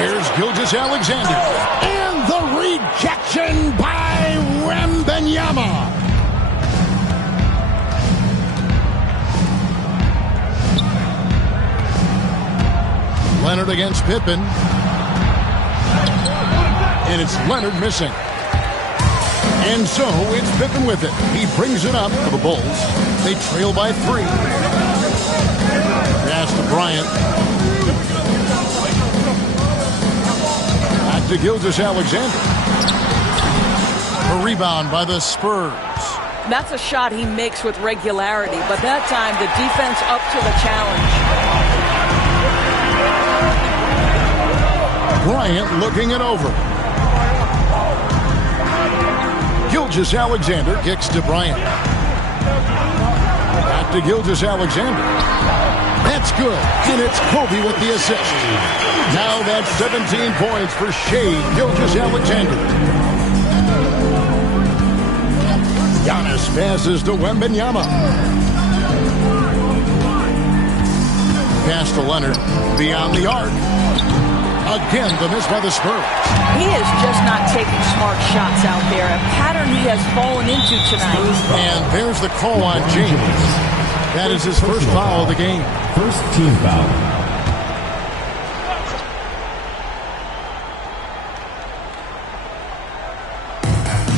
Here's Gilgeous-Alexander. And the rejection by Wembanyama. Leonard against Pippen. And it's Leonard missing. And so it's Pippen with it. He brings it up for the Bulls. They trail by 3. Pass to Bryant. Back to Gilgeous-Alexander. A rebound by the Spurs. That's a shot he makes with regularity, but that time the defense up to the challenge. Bryant looking it over. Gilgeous-Alexander kicks to Bryant. Back to Gilgeous-Alexander. That's good. And it's Kobe with the assist. Now that's 17 points for Shai Gilgeous-Alexander. Giannis passes to Wembanyama. Pass to Leonard. Beyond the arc. Again, the miss by the Spurs. He is just not taking smart shots out there. A pattern he has fallen into tonight. And there's the call on James. That is his first foul of the game. First team foul.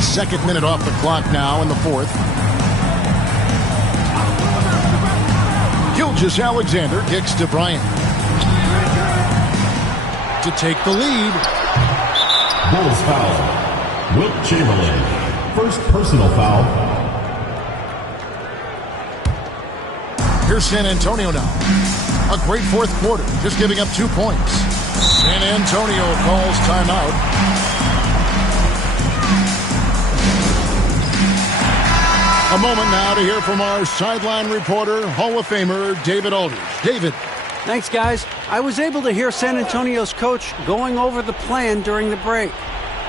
Second minute off the clock now in the fourth. Gilgeous-Alexander kicks to Bryant. To take the lead. Bulls foul. Wilt Chamberlain. First personal foul. Here's San Antonio now. A great fourth quarter, just giving up 2 points. San Antonio calls timeout. A moment now to hear from our sideline reporter, Hall of Famer David Aldridge. David. Thanks, guys. I was able to hear San Antonio's coach going over the plan during the break.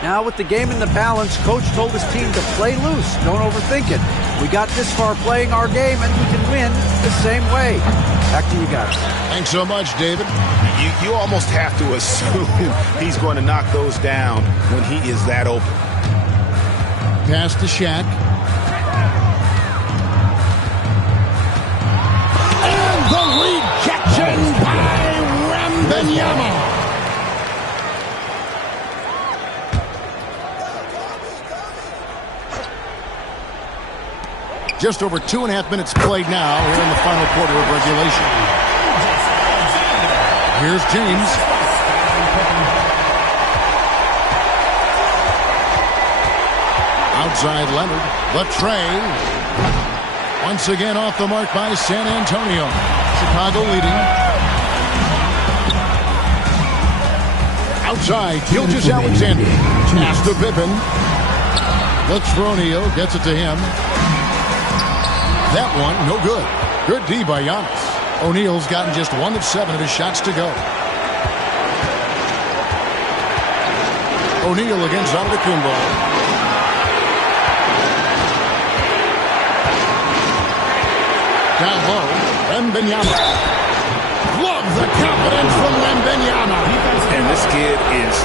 Now, with the game in the balance, coach told his team to play loose. Don't overthink it. We got this far playing our game, and we can win the same way. Back to you guys. Thanks so much, David. You almost have to assume he's going to knock those down when he is that open. Pass to Shaq. And the rejection by Wembanyama. Just over 2.5 minutes played now here in the final quarter of regulation. Here's James. Outside Leonard. The tray. Once again off the mark by San Antonio. Chicago leading. Outside. Gilgeous-Alexander. Pass to Pippen. Looks for O'Neal. Gets it to him. That one, no good. Good D by Giannis. O'Neal's gotten just 1 of 7 of his shots to go. O'Neal against Antetokounmpo. Down low, Wembanyama. Love the confidence from Wembanyama. And this kid is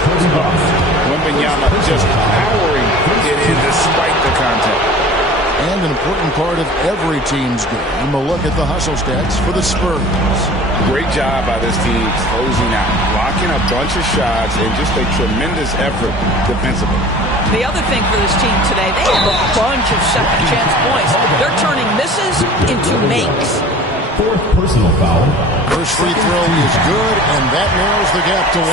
Wembanyama just powering it in despite the contact. And an important part of every team's game, a look at the hustle stats for the Spurs. Great job by this team closing out, blocking a bunch of shots, and just a tremendous effort defensively. The other thing for this team today, they have a bunch of second chance points. They're turning misses into makes. Fourth personal foul. First free throw is good, and that narrows the gap to 1.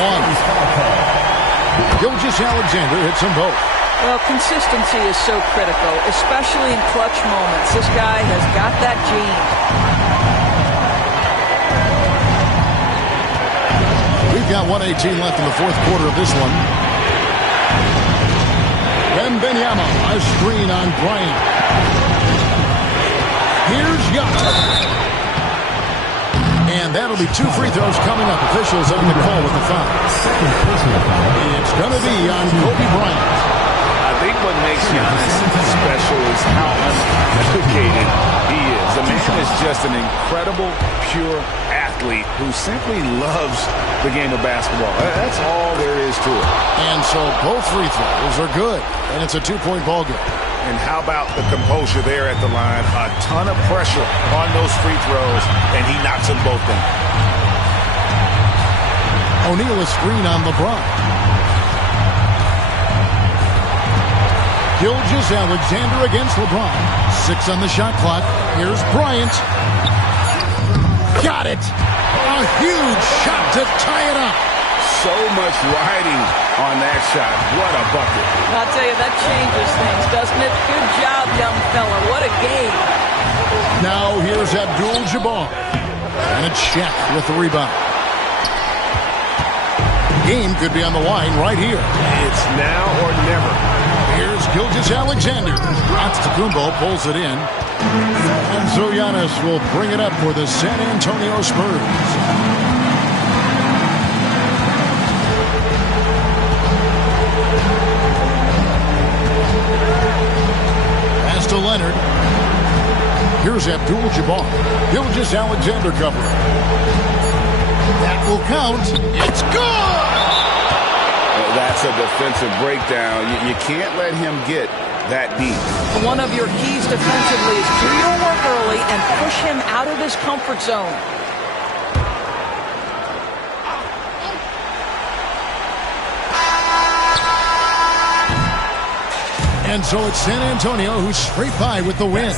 Gilgeous-Alexander hits them both. Well, consistency is so critical, especially in clutch moments. This guy has got that gene. We've got 1:18 left in the fourth quarter of this one. Wembanyama, a screen on Bryant. Here's Giannis. And that'll be 2 free throws coming up. Officials on the call with the foul. Second personal foul. It's going to be on Kobe Bryant. I think what makes Giannis special is how uneducated he is. The man is just an incredible, pure athlete who simply loves the game of basketball. That's all there is to it. And so both free throws are good, and it's a 2-point ball game. And how about the composure there at the line? A ton of pressure on those free throws, and he knocks them both down. O'Neal a screen on LeBron. Gilgeous-Alexander against LeBron. 6 on the shot clock. Here's Bryant. Got it. A huge shot to tie it up. So much riding on that shot. What a bucket. I'll tell you, that changes things, doesn't it? Good job, young fella. What a game. Now here's Abdul-Jabbar. And it's Shaq with the rebound. Game could be on the line right here. It's now or never. Here's Gilgeous-Alexander. Antetokounmpo pulls it in. And so Giannis will bring it up for the San Antonio Spurs. Pass to Leonard. Here's Abdul-Jabbar. Gilgeous-Alexander covering. That will count. It's good! That's a defensive breakdown. You can't let him get that deep. One of your keys defensively is do your work early and push him out of his comfort zone. And so it's San Antonio who scrape by with the win.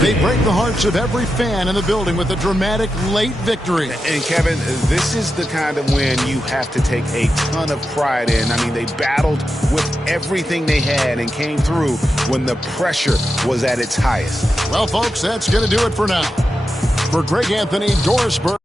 They break the hearts of every fan in the building with a dramatic late victory. And Kevin, this is the kind of win you have to take a ton of pride in. I mean, they battled with everything they had and came through when the pressure was at its highest. Well, folks, that's going to do it for now. For Greg Anthony, Doris Burke.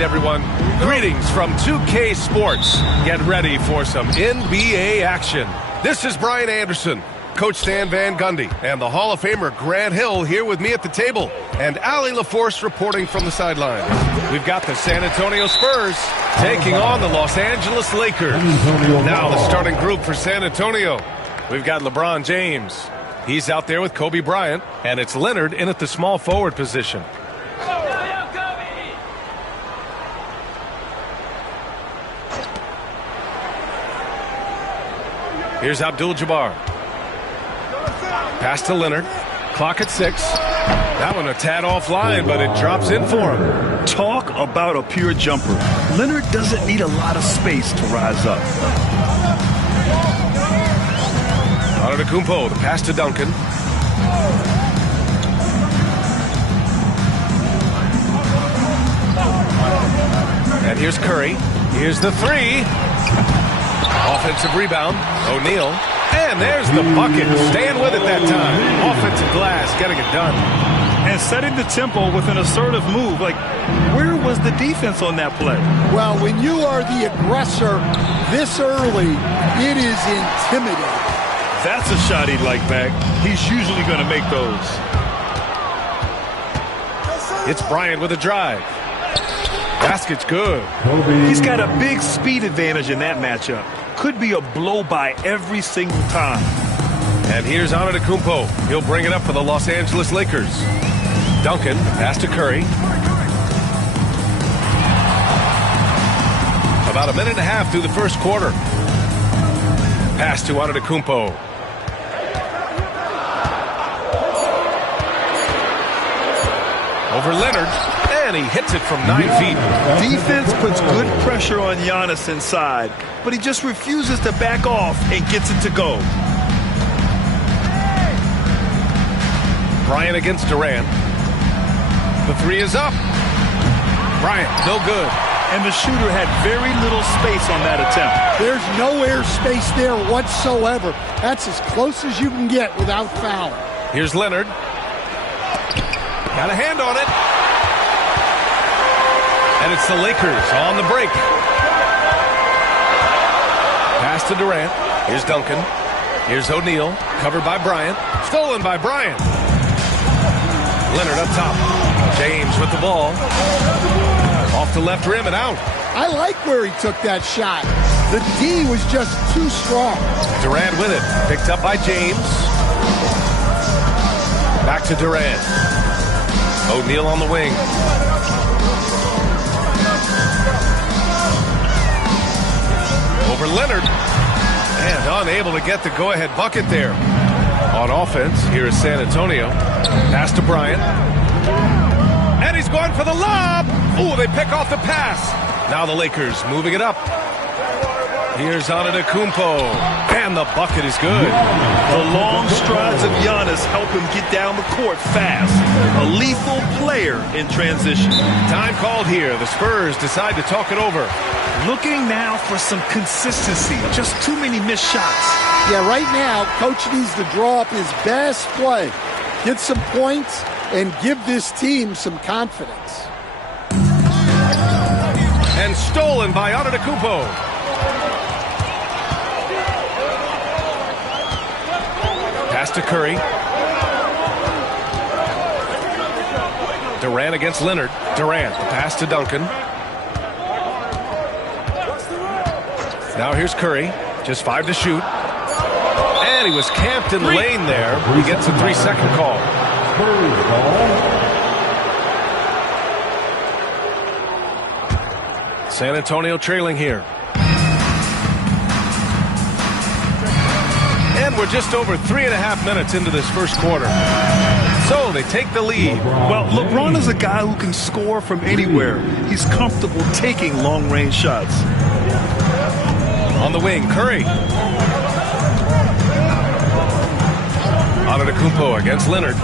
right, everyone. Greetings from 2K Sports. Get ready for some NBA action. This is Brian Anderson, Coach Stan Van Gundy, and the Hall of Famer Grant Hill here with me at the table, and Allie LaForce reporting from the sidelines. We've got the San Antonio Spurs taking on the Los Angeles Lakers. Now the starting group for San Antonio. We've got LeBron James. He's out there with Kobe Bryant, and it's Leonard in at the small forward position. Here's Abdul-Jabbar. Pass to Leonard. Clock at 6. That one a tad offline, but it drops in for him. Talk about a pure jumper. Leonard doesn't need a lot of space to rise up. Antetokounmpo, the pass to Duncan. And here's Curry. Here's the 3. Offensive rebound. O'Neal. And there's the bucket. Staying with it that time. Offensive glass, getting it done. And setting the tempo with an assertive move. Like, where was the defense on that play? Well, when you are the aggressor this early, it is intimidating. That's a shot he'd like back. He's usually going to make those. It's Bryant with a drive. Basket's good. He's got a big speed advantage in that matchup. Could be a blow by every single time. And here's Antetokounmpo. He'll bring it up for the Los Angeles Lakers. Duncan, pass to Curry. About a minute and a half through the first quarter. Pass to Antetokounmpo. Over Leonard, and he hits it from 9 feet. Defense puts good pressure on Giannis inside, but he just refuses to back off and gets it to go. Bryant against Durant. The 3 is up. Bryant, no good. And the shooter had very little space on that attempt. There's no air space there whatsoever. That's as close as you can get without foul. Here's Leonard. Got a hand on it. And it's the Lakers on the break. Pass to Durant. Here's Duncan. Here's O'Neal. Covered by Bryant. Stolen by Bryant. Leonard up top. James with the ball. Off the left rim and out. I like where he took that shot. The D was just too strong. Durant with it. Picked up by James. Back to Durant. O'Neal on the wing. Over Leonard. And unable to get the go-ahead bucket there. On offense, here is San Antonio. Pass to Bryant. And he's going for the lob. Ooh, they pick off the pass. Now the Lakers moving it up. Here's Antetokounmpo. And the bucket is good. The long strides of Giannis help him get down the court fast. A lethal player in transition. Time called here. The Spurs decide to talk it over. Looking now for some consistency. Just too many missed shots. Yeah, right now, Coach needs to draw up his best play. Get some points and give this team some confidence. And stolen by Antetokounmpo. Pass to Curry. Durant against Leonard. Durant, the pass to Duncan. Now here's Curry. Just 5 to shoot. And he was camped in the lane there. He gets a 3-second call. San Antonio trailing here. And we're just over 3.5 minutes into this first quarter. So they take the lead. Well, LeBron is a guy who can score from anywhere. He's comfortable taking long-range shots. On the wing, Curry. Antetokounmpo against Leonard.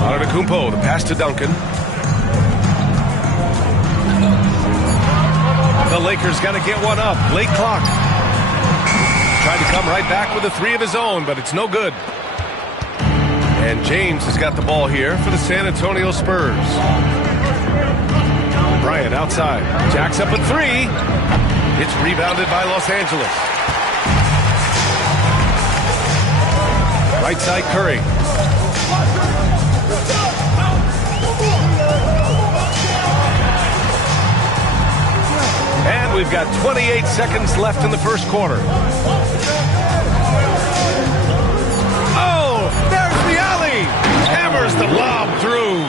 Antetokounmpo, the pass to Duncan. The Lakers got to get one up. Late clock. Tried to come right back with a 3 of his own, but it's no good. And James has got the ball here for the San Antonio Spurs. Bryant outside. Jacks up a three. It's rebounded by Los Angeles. Right side Curry. And we've got 28 seconds left in the first quarter. Oh, there's the alley. Hammers the lob through.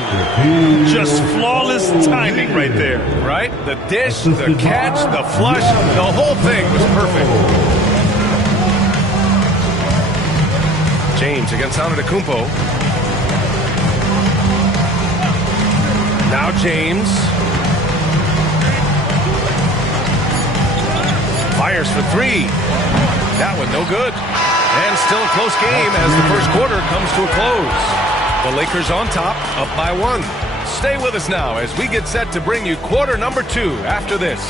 Just flawless timing right there. Right? The dish, the catch, the flush, the whole thing was perfect. James against Antetokounmpo. Now James. Fires for three. That one no good. And still a close game as the first quarter comes to a close. The Lakers on top, up by one. Stay with us now as we get set to bring you quarter number 2 after this.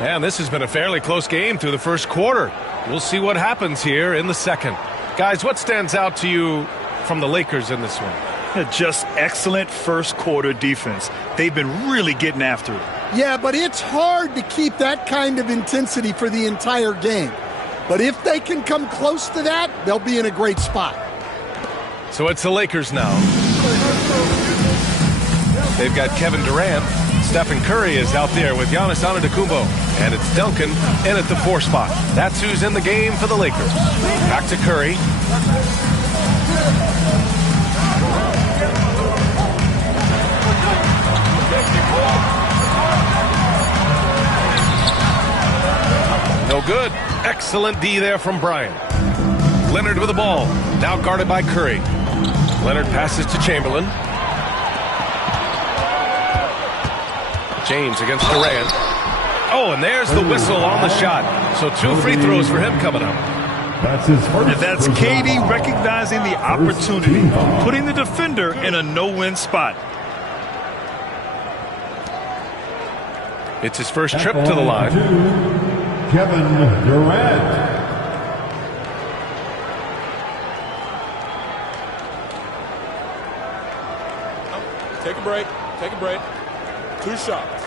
And this has been a fairly close game through the first quarter. We'll see what happens here in the second. Guys, what stands out to you from the Lakers in this one? Just excellent first quarter defense. They've been really getting after it. Yeah, but it's hard to keep that kind of intensity for the entire game. But if they can come close to that, they'll be in a great spot. So it's the Lakers now. They've got Kevin Durant. Stephen Curry is out there with Giannis Antetokounmpo. And it's Duncan in at the 4 spot. That's who's in the game for the Lakers. Back to Curry. No good. Excellent D there from Bryant. Leonard with the ball. Now guarded by Curry. Leonard passes to Chamberlain. James against Durant. Oh, and there's the whistle on the shot. So 2 free throws for him coming up. And that's KD recognizing the opportunity, putting the defender in a no-win spot. It's his first trip to the line. Kevin Durant. Take a break. Take a break. 2 shots.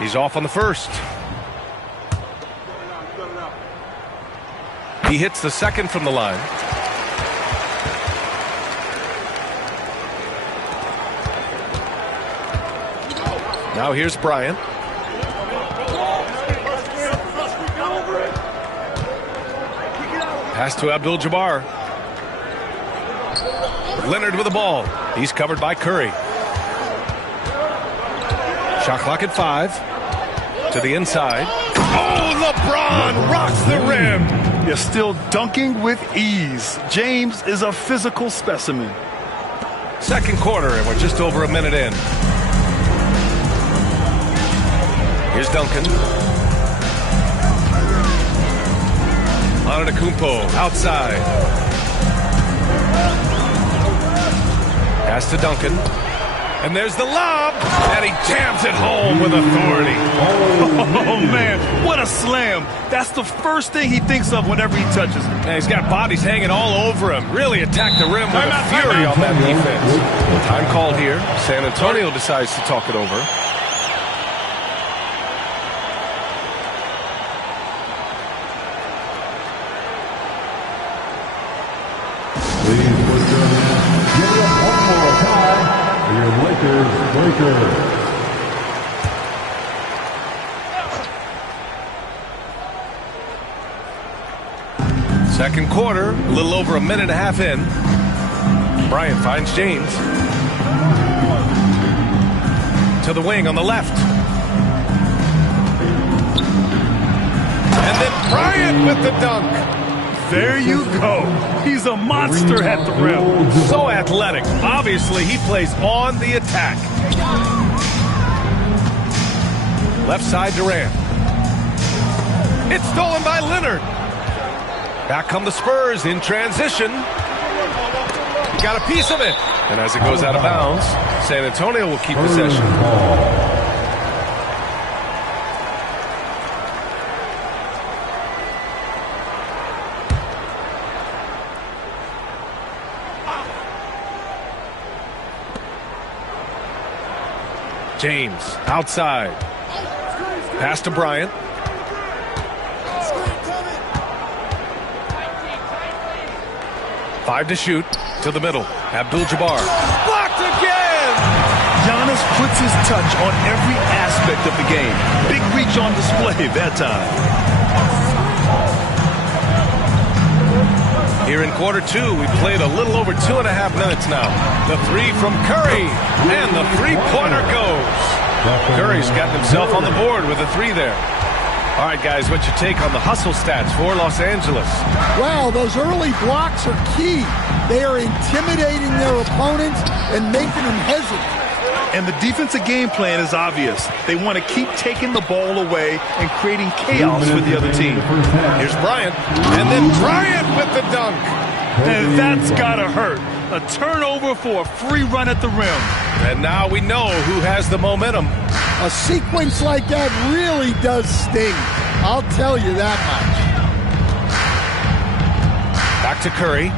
He's off on the first. He hits the second from the line. Now here's Bryant. Pass to Abdul-Jabbar. Leonard with the ball. He's covered by Curry. Shot clock at 5. To the inside. Oh, LeBron rocks the rim. You're still dunking with ease. James is a physical specimen. Second quarter, and we're just over a minute in. Here's Duncan. Antetokounmpo outside. Pass to Duncan. And there's the lob. And he jams it home with authority. Oh, man. What a slam. That's the first thing he thinks of whenever he touches it. And he's got bodies hanging all over him. Really attacked the rim with a fury on that defense. Time called here. San Antonio decides to talk it over. Second quarter, a little over a minute and a half in. Bryant finds James. To the wing on the left. And then Bryant with the dunk. There you go. He's a monster at the rim. So athletic. Obviously, he plays on the attack. Left side, Durant. It's stolen by Leonard. Back come the Spurs in transition. got a piece of it. And as it goes out of bounds, San Antonio will keep possession. James outside. Pass to Bryant. Five to shoot. To the middle. Abdul-Jabbar. Blocked again! Giannis puts his touch on every aspect of the game. Big reach on display that time. Here in quarter two, we've played a little over 2.5 minutes now. The three from Curry, and the three-pointer goes. Curry's gotten himself on the board with a three there. All right, guys, what's your take on the hustle stats for Los Angeles? Well, those early blocks are key. They are intimidating their opponents and making them hesitant. And the defensive game plan is obvious. They want to keep taking the ball away and creating chaos for the other team. Here's Bryant, and then Bryant with the dunk. And that's got to hurt. A turnover for a free run at the rim. And now we know who has the momentum. A sequence like that really does sting. I'll tell you that much. Back to Curry.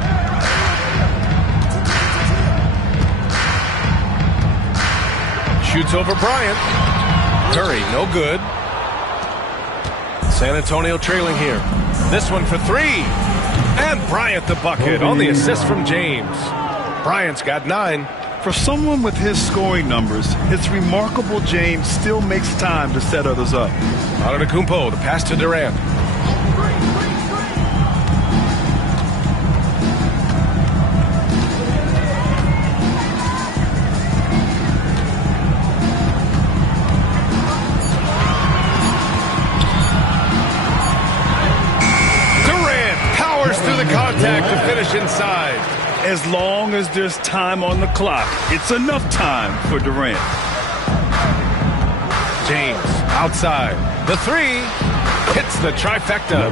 Shoots over Bryant. Curry, no good. San Antonio trailing here. This one for three. And Bryant the bucket on the assist from James. Bryant's got 9. For someone with his scoring numbers, it's remarkable James still makes time to set others up. Antetokounmpo, the pass to Durant. Contact to finish inside. As long as there's time on the clock, it's enough time for Durant. James outside. The three hits the trifecta.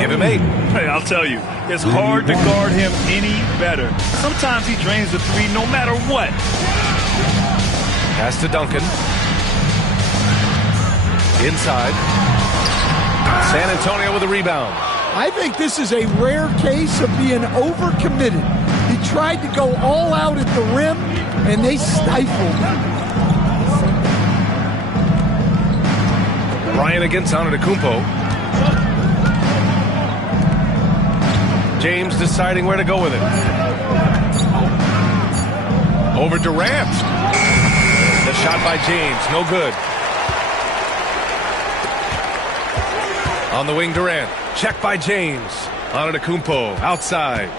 Give him 8. Hey, I'll tell you, it's hard to guard him any better. Sometimes he drains the three no matter what. Pass to Duncan. Inside. San Antonio with a rebound. I think this is a rare case of being overcommitted. He tried to go all out at the rim, and they stifled him. Bryant against Antetokounmpo. James deciding where to go with it. Over Durant. The shot by James, no good. On the wing, Durant. Check by James. Antetokounmpo outside.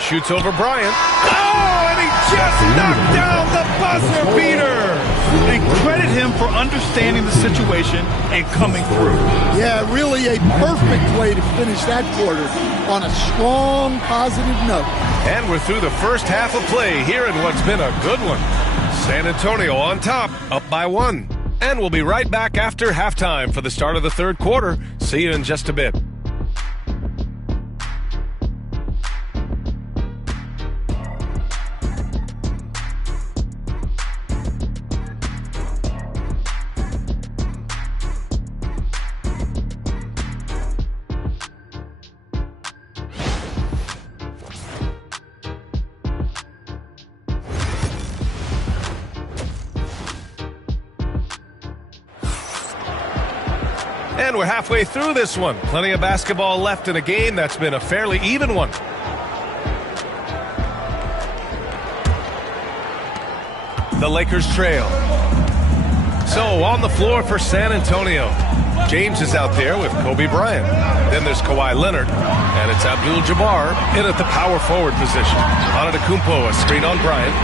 Shoots over Bryant. Oh, and he just knocked down the buzzer beater. And credit him for understanding the situation and coming through. Yeah, really a perfect way to finish that quarter on a strong, positive note. And we're through the first half of play here in what's been a good one. San Antonio on top, up by 1. And we'll be right back after halftime for the start of the third quarter. See you in just a bit. And we're halfway through this one. Plenty of basketball left in a game that's been a fairly even one. The Lakers trail. So on the floor for San Antonio. James is out there with Kobe Bryant. Then there's Kawhi Leonard. And it's Abdul-Jabbar in at the power forward position. Antetokounmpo, a screen on Bryant.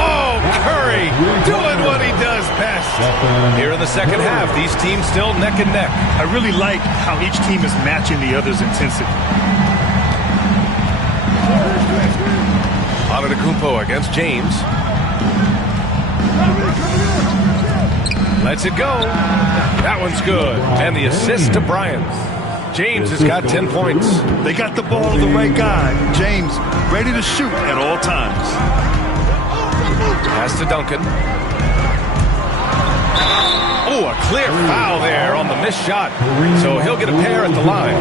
Oh, Curry doing what he does best. Here in the second half, these teams still neck and neck. I really like how each team is matching the other's intensity. Antetokounmpo against James. Lets it go. That one's good. And the assist to Bryant. James has got 10 points. They got the ball to the right guy. James ready to shoot at all times. Pass to Duncan. Oh, a clear foul there on the missed shot. So he'll get a pair at the line.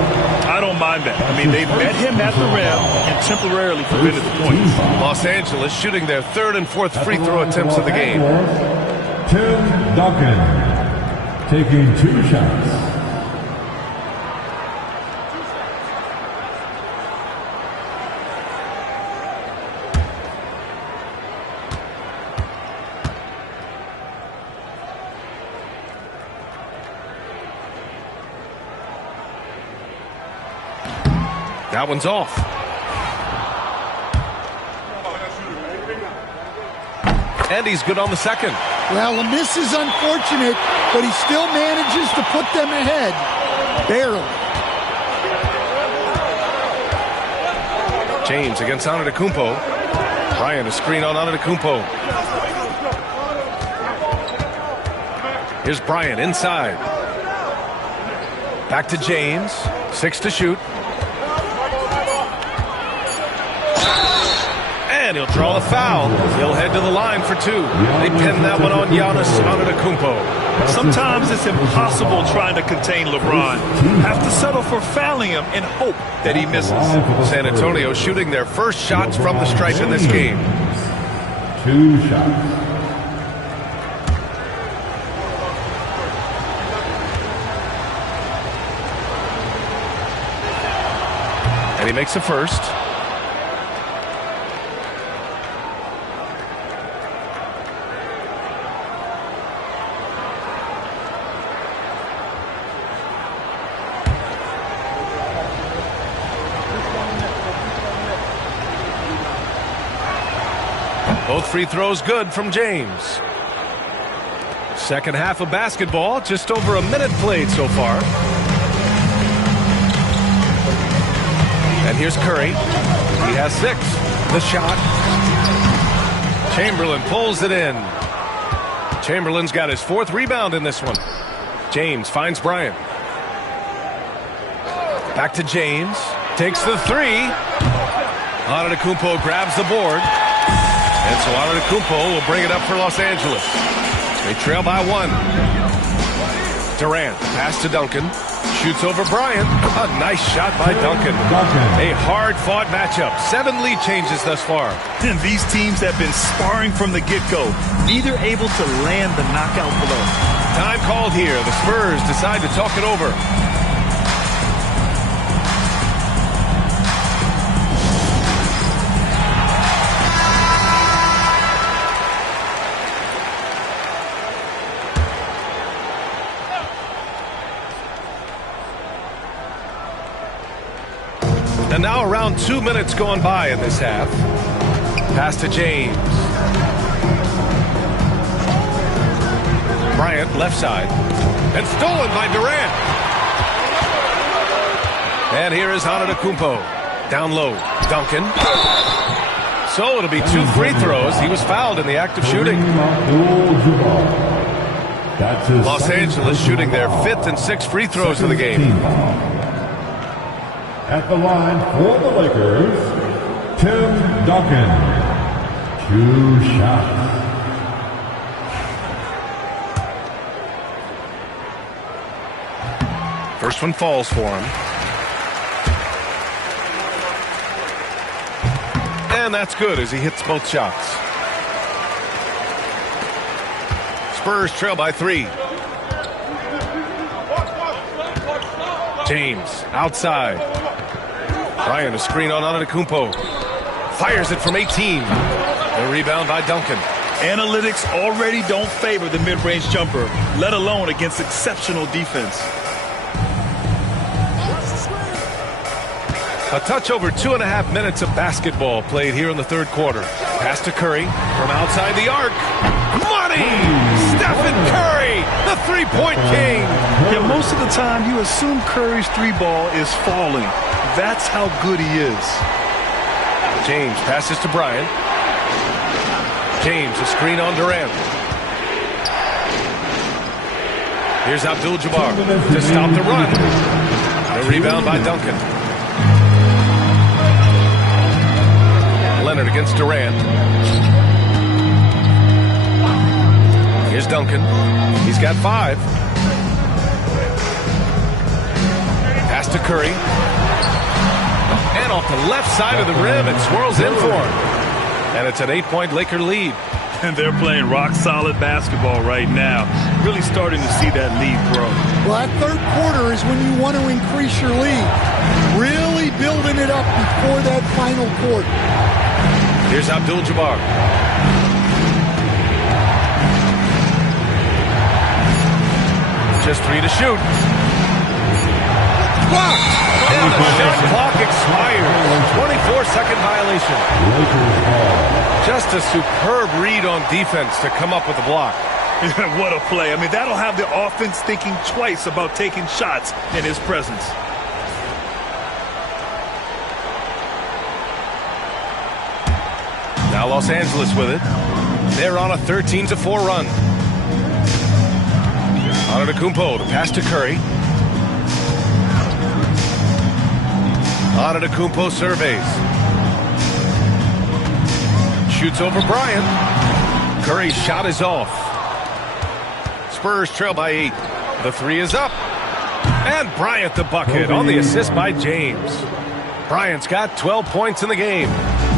I don't mind that. I mean, they met him at the rim and temporarily prevented the points. Los Angeles shooting their third and fourth free throw attempts of the game. Tim Duncan taking 2 shots. That one's off. And he's good on the second. Well, the miss is unfortunate, but he still manages to put them ahead. Barely. James against Antetokounmpo. Bryant, a screen on Antetokounmpo. Here's Bryant inside. Back to James. 6 to shoot. And he'll draw the foul. He'll head to the line for 2. They pin that one on Giannis Antetokounmpo. Sometimes it's impossible trying to contain LeBron. Have to settle for fouling him and hope that he misses. San Antonio shooting their first shots from the stripe in this game. 2 shots. And he makes the first. Both free throws good from James. Second half of basketball, just over a minute played so far. And here's Curry. He has 6. The shot. Chamberlain pulls it in. Chamberlain's got his 4th rebound in this one. James finds Bryant. Back to James. Takes the 3. Antetokounmpo grabs the board. And so Antetokounmpo will bring it up for Los Angeles. They trail by 1. Durant, pass to Duncan. Shoots over Bryant. A nice shot by Duncan. A hard-fought matchup. 7 lead changes thus far. And these teams have been sparring from the get-go. Neither able to land the knockout blow. Time called here. The Spurs decide to talk it over. And now around 2 minutes gone by in this half. Pass to James. Bryant left side. And stolen by Durant. And here is Antetokounmpo. Down low. Duncan. So it'll be 2 free throws. He was fouled in the act of shooting. Los Angeles shooting their 5th and 6th free throws of the game. At the line for the Lakers, Tim Duncan. 2 shots. First one falls for him. And that's good as he hits both shots. Spurs trail by 3. James outside. Bryant, a screen on Antetokounmpo. Fires it from 18. The rebound by Duncan. Analytics already don't favor the mid-range jumper, let alone against exceptional defense. A touch over 2.5 minutes of basketball played here in the third quarter. Pass to Curry from outside the arc. Money! Stephen Curry, the three-point king. Yeah, most of the time you assume Curry's 3-ball is falling. That's how good he is. James passes to Bryant. James, a screen on Durant. Here's Abdul-Jabbar to stop the run. The rebound by Duncan. Leonard against Durant. Here's Duncan. He's got 5. Pass to Curry. And off the left side of the rim, it swirls in for him. And it's an 8-point Laker lead. And they're playing rock-solid basketball right now. Really starting to see that lead grow. Well, that third quarter is when you want to increase your lead. Really building it up before that final quarter. Here's Abdul-Jabbar. Just 3 to shoot. Blocked! And the shot clock expires. 24-second violation. Just a superb read on defense to come up with the block. What a play. I mean, that'll have the offense thinking twice about taking shots in his presence. Now Los Angeles with it. They're on a 13-4 run. Antetokounmpo to pass to Curry. Antetokounmpo surveys. Shoots over Bryant. Curry's shot is off. Spurs trail by 8. The 3 is up. And Bryant the bucket on the assist by James. Bryant's got 12 points in the game.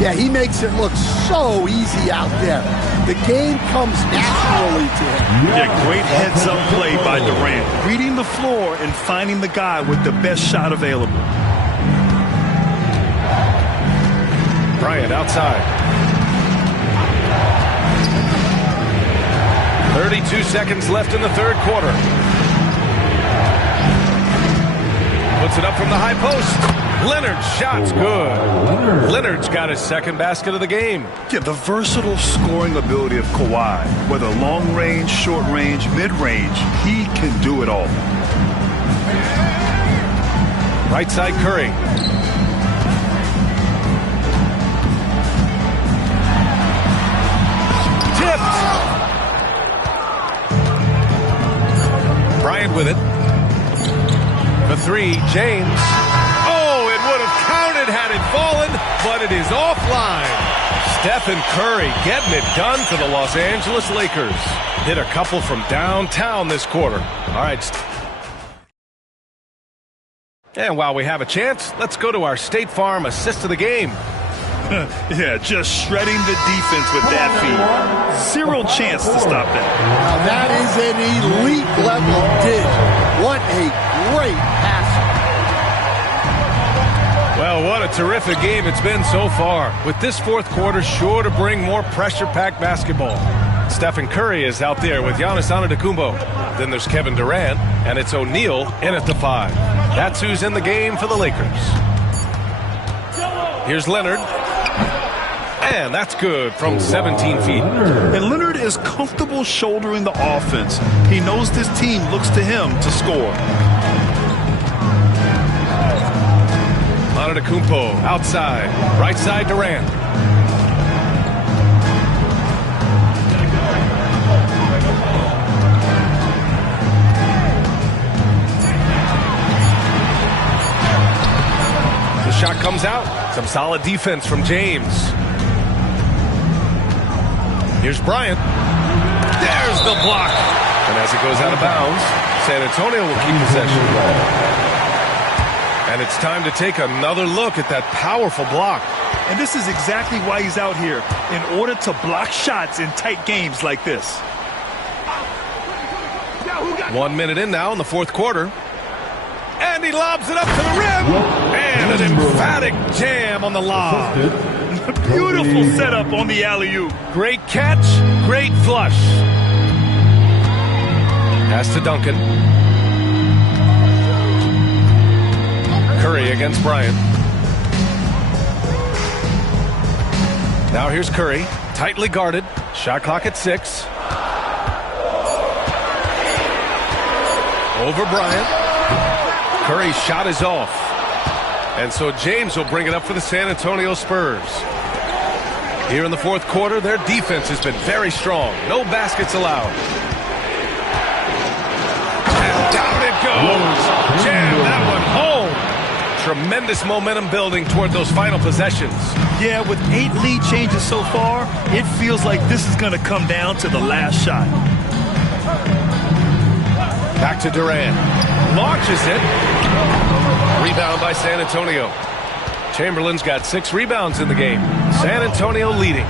Yeah, he makes it look so easy out there. The game comes naturally to him. Yeah, great heads-up play by Durant. Reading the floor and finding the guy with the best shot available. Bryant outside. 32 seconds left in the third quarter. Puts it up from the high post. Leonard's shot's good. Leonard's got his second basket of the game. Yeah, the versatile scoring ability of Kawhi, whether long range, short range, mid range, he can do it all. Right side Curry. Tipped. Bryant with it. The 3, James. Oh, it would have counted had it fallen, but it is offline. Stephen Curry getting it done for the Los Angeles Lakers. Hit a couple from downtown this quarter. All right. And while we have a chance, let's go to our State Farm assist of the game. Yeah, just shredding the defense with that feed. Zero chance to stop that. Now that is an elite level dig. What a great passer. Well, what a terrific game it's been so far. With this fourth quarter sure to bring more pressure-packed basketball. Stephen Curry is out there with Giannis Antetokounmpo. Then there's Kevin Durant, and it's O'Neal in at the 5. That's who's in the game for the Lakers. Here's Leonard. And that's good from 17 feet. And Leonard is comfortable shouldering the offense. He knows this team looks to him to score. Antetokounmpo outside. Right side Durant. The shot comes out. Some solid defense from James. Here's Bryant. There's the block. And as it goes out of bounds, San Antonio will keep possession. And it's time to take another look at that powerful block. And this is exactly why he's out here, in order to block shots in tight games like this. 1 minute in now in the fourth quarter. And he lobs it up to the rim. And an emphatic jam on the lob. Beautiful setup on the alley-oop. Great catch, great flush. Pass to Duncan. Curry against Bryant. Now here's Curry, tightly guarded. Shot clock at 6. Over Bryant. Curry's shot is off. And so James will bring it up for the San Antonio Spurs. Here in the fourth quarter, their defense has been very strong. No baskets allowed. And down it goes. Jam that one home. Tremendous momentum building toward those final possessions. Yeah, with 8 lead changes so far, it feels like this is going to come down to the last shot. Back to Durant. Launches it. Rebound by San Antonio. Chamberlain's got 6 rebounds in the game. San Antonio leading.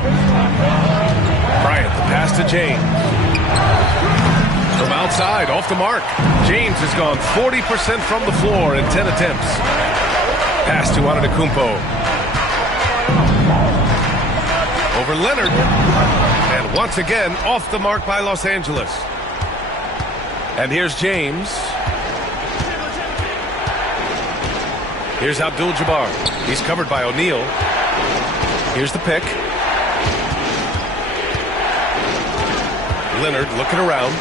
Bryant, the pass to James. From outside, off the mark. James has gone 40% from the floor in 10 attempts. Pass to Antetokounmpo. Over Leonard. And once again, off the mark by Los Angeles. And here's James. Here's Abdul-Jabbar. He's covered by O'Neal. Here's the pick. Leonard looking around.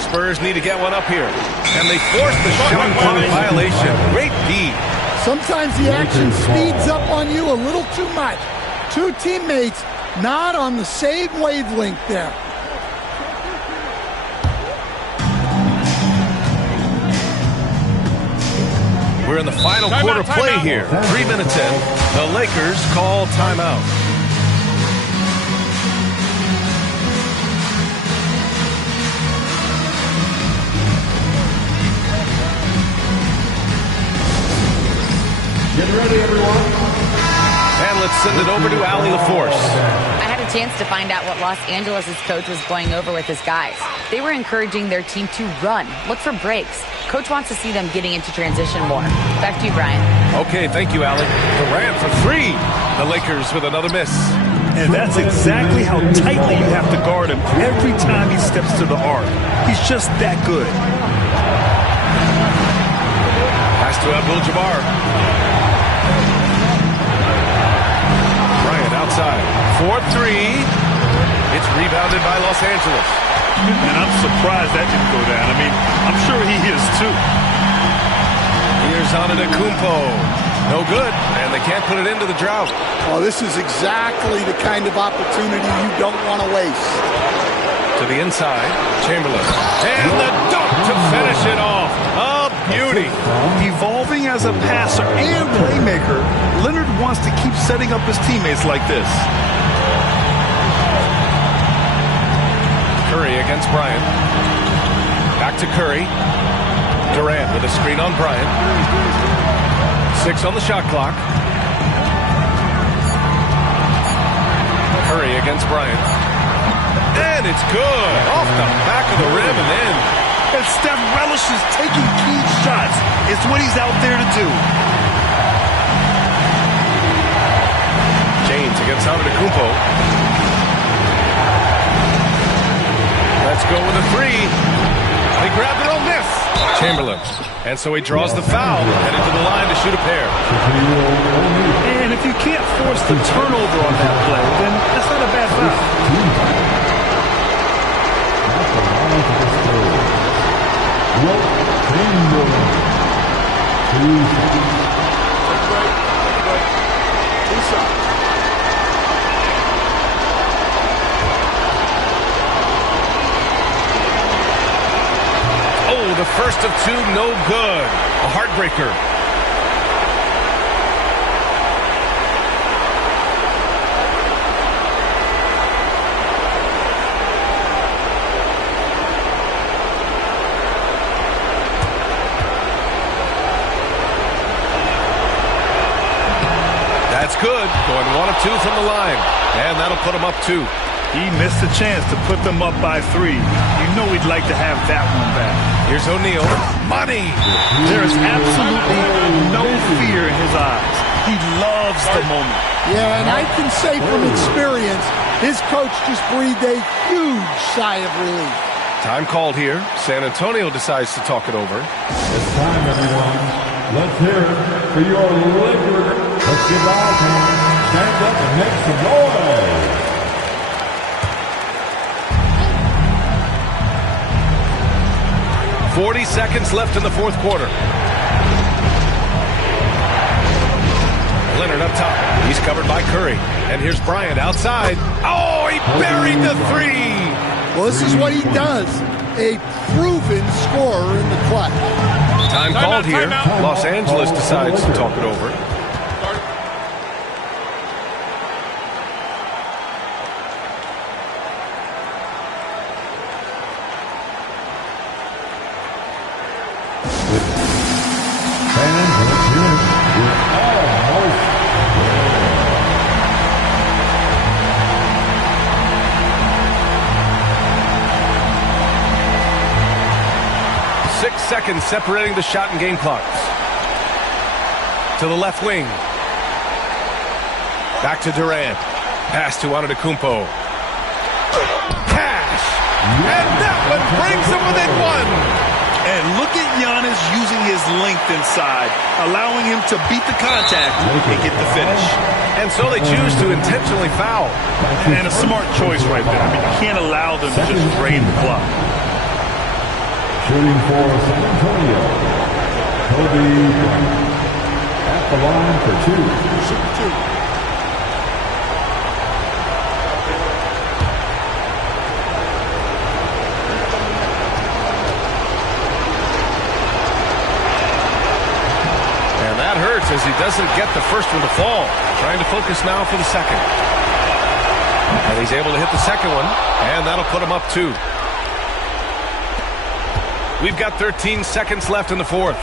Spurs need to get one up here. And they force the shot clock violation. Great D. Sometimes the action speeds up on you a little too much. 2 teammates not on the same wavelength there. We're in the final quarter play here. 3 minutes in. The Lakers call timeout. Get ready, everyone. And let's send it over to Allie LaForce. I had a chance to find out what Los Angeles' coach was going over with his guys. They were encouraging their team to run, look for breaks. Coach wants to see them getting into transition more. Back to you, Brian. Okay, thank you, Allie. Durant for 3. The Lakers with another miss. And that's exactly how tightly you have to guard him every time he steps to the arc. He's just that good. Pass to Abdul-Jabbar. Bryant outside. 4-3. It's rebounded by Los Angeles. And I'm surprised that didn't go down. I mean, I'm sure he is too. Here's Antetokounmpo. No good, and they can't put it into the drought. Oh, this is exactly the kind of opportunity you don't want to waste. To the inside, Chamberlain. And the dunk to finish it off. A beauty. Evolving as a passer and playmaker, Leonard wants to keep setting up his teammates like this. Curry against Bryant. Back to Curry. Durant with a screen on Bryant. 6 on the shot clock. Curry against Bryant. And it's good. Off the back of the rim and in. And Steph relishes taking key shots. It's what he's out there to do. James against Antetokounmpo. Let's go with a 3. They grab their own miss. Chamberlain. And so he draws the foul, headed to the line to shoot a pair. And if you can't force the turnover on that play, then that's not a bad foul. Oh, the first of 2, no good. A heartbreaker. That's good. Going 1 of 2 from the line. And that'll put him up 2. He missed a chance to put them up by 3. You know he'd like to have that one back. Here's O'Neal. Money! There is absolutely no fear in his eyes. He loves the moment. Yeah, and I can say from experience, his coach just breathed a huge sigh of relief. Time called here. San Antonio decides to talk it over. It's time, everyone. Let's hear it for your Lakers. Let's give our fans stand up and make some noise. 40 seconds left in the 4th quarter. Leonard up top. He's covered by Curry. And here's Bryant outside. Oh, he buried the 3. Well, this is what he does. a proven scorer in the clutch. Time called here. Los Angeles decides to talk it over. Seconds separating the shot and game clocks. To the left wing. Back to Durant. Pass to Antetokounmpo. Cash! And that one brings them within one! And look at Giannis using his length inside, allowing him to beat the contact and get the finish. And so they choose to intentionally foul. And a smart choice right there. I mean, you can't allow them to just drain the clock. Shooting for San Antonio, Kobe Bryant at the line for two. And that hurts as he doesn't get the first one to fall. Trying to focus now for the second. And he's able to hit the second one, and that'll put him up 2. We've got 13 seconds left in the fourth.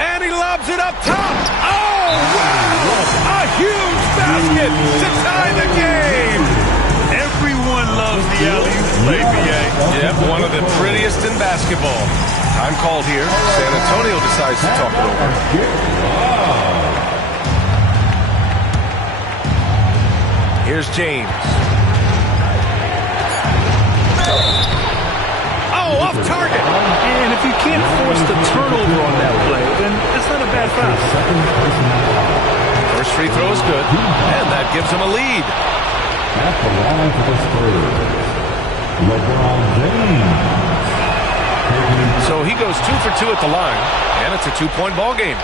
And he lobs it up top. Oh, wow! A huge basket to tie the game. Everyone loves the alley-oop play, B.A. Yep, one of the prettiest in basketball. Time called here. San Antonio decides to talk it over. Here's James. Oh, off target. And if you can't force the turnover on that play, then it's not a bad foul. First free throw is good, and that gives him a lead. At the line for the Spurs, LeBron James. So he goes 2 for 2 at the line, and it's a 2-point ball game.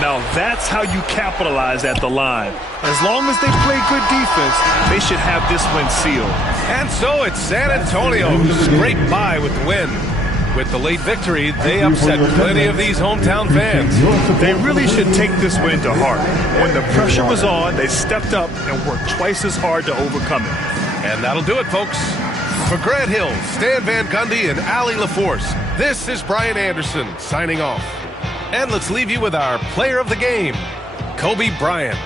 Now that's how you capitalize at the line. As long as they play good defense, they should have this win sealed. And so it's San Antonio who scraped by with the win. With the late victory, they upset plenty of these hometown fans. They really should take this win to heart. When the pressure was on, they stepped up and worked twice as hard to overcome it. And that'll do it, folks. For Grant Hill, Stan Van Gundy, and Allie LaForce, this is Brian Anderson signing off. And let's leave you with our player of the game, Kobe Bryant.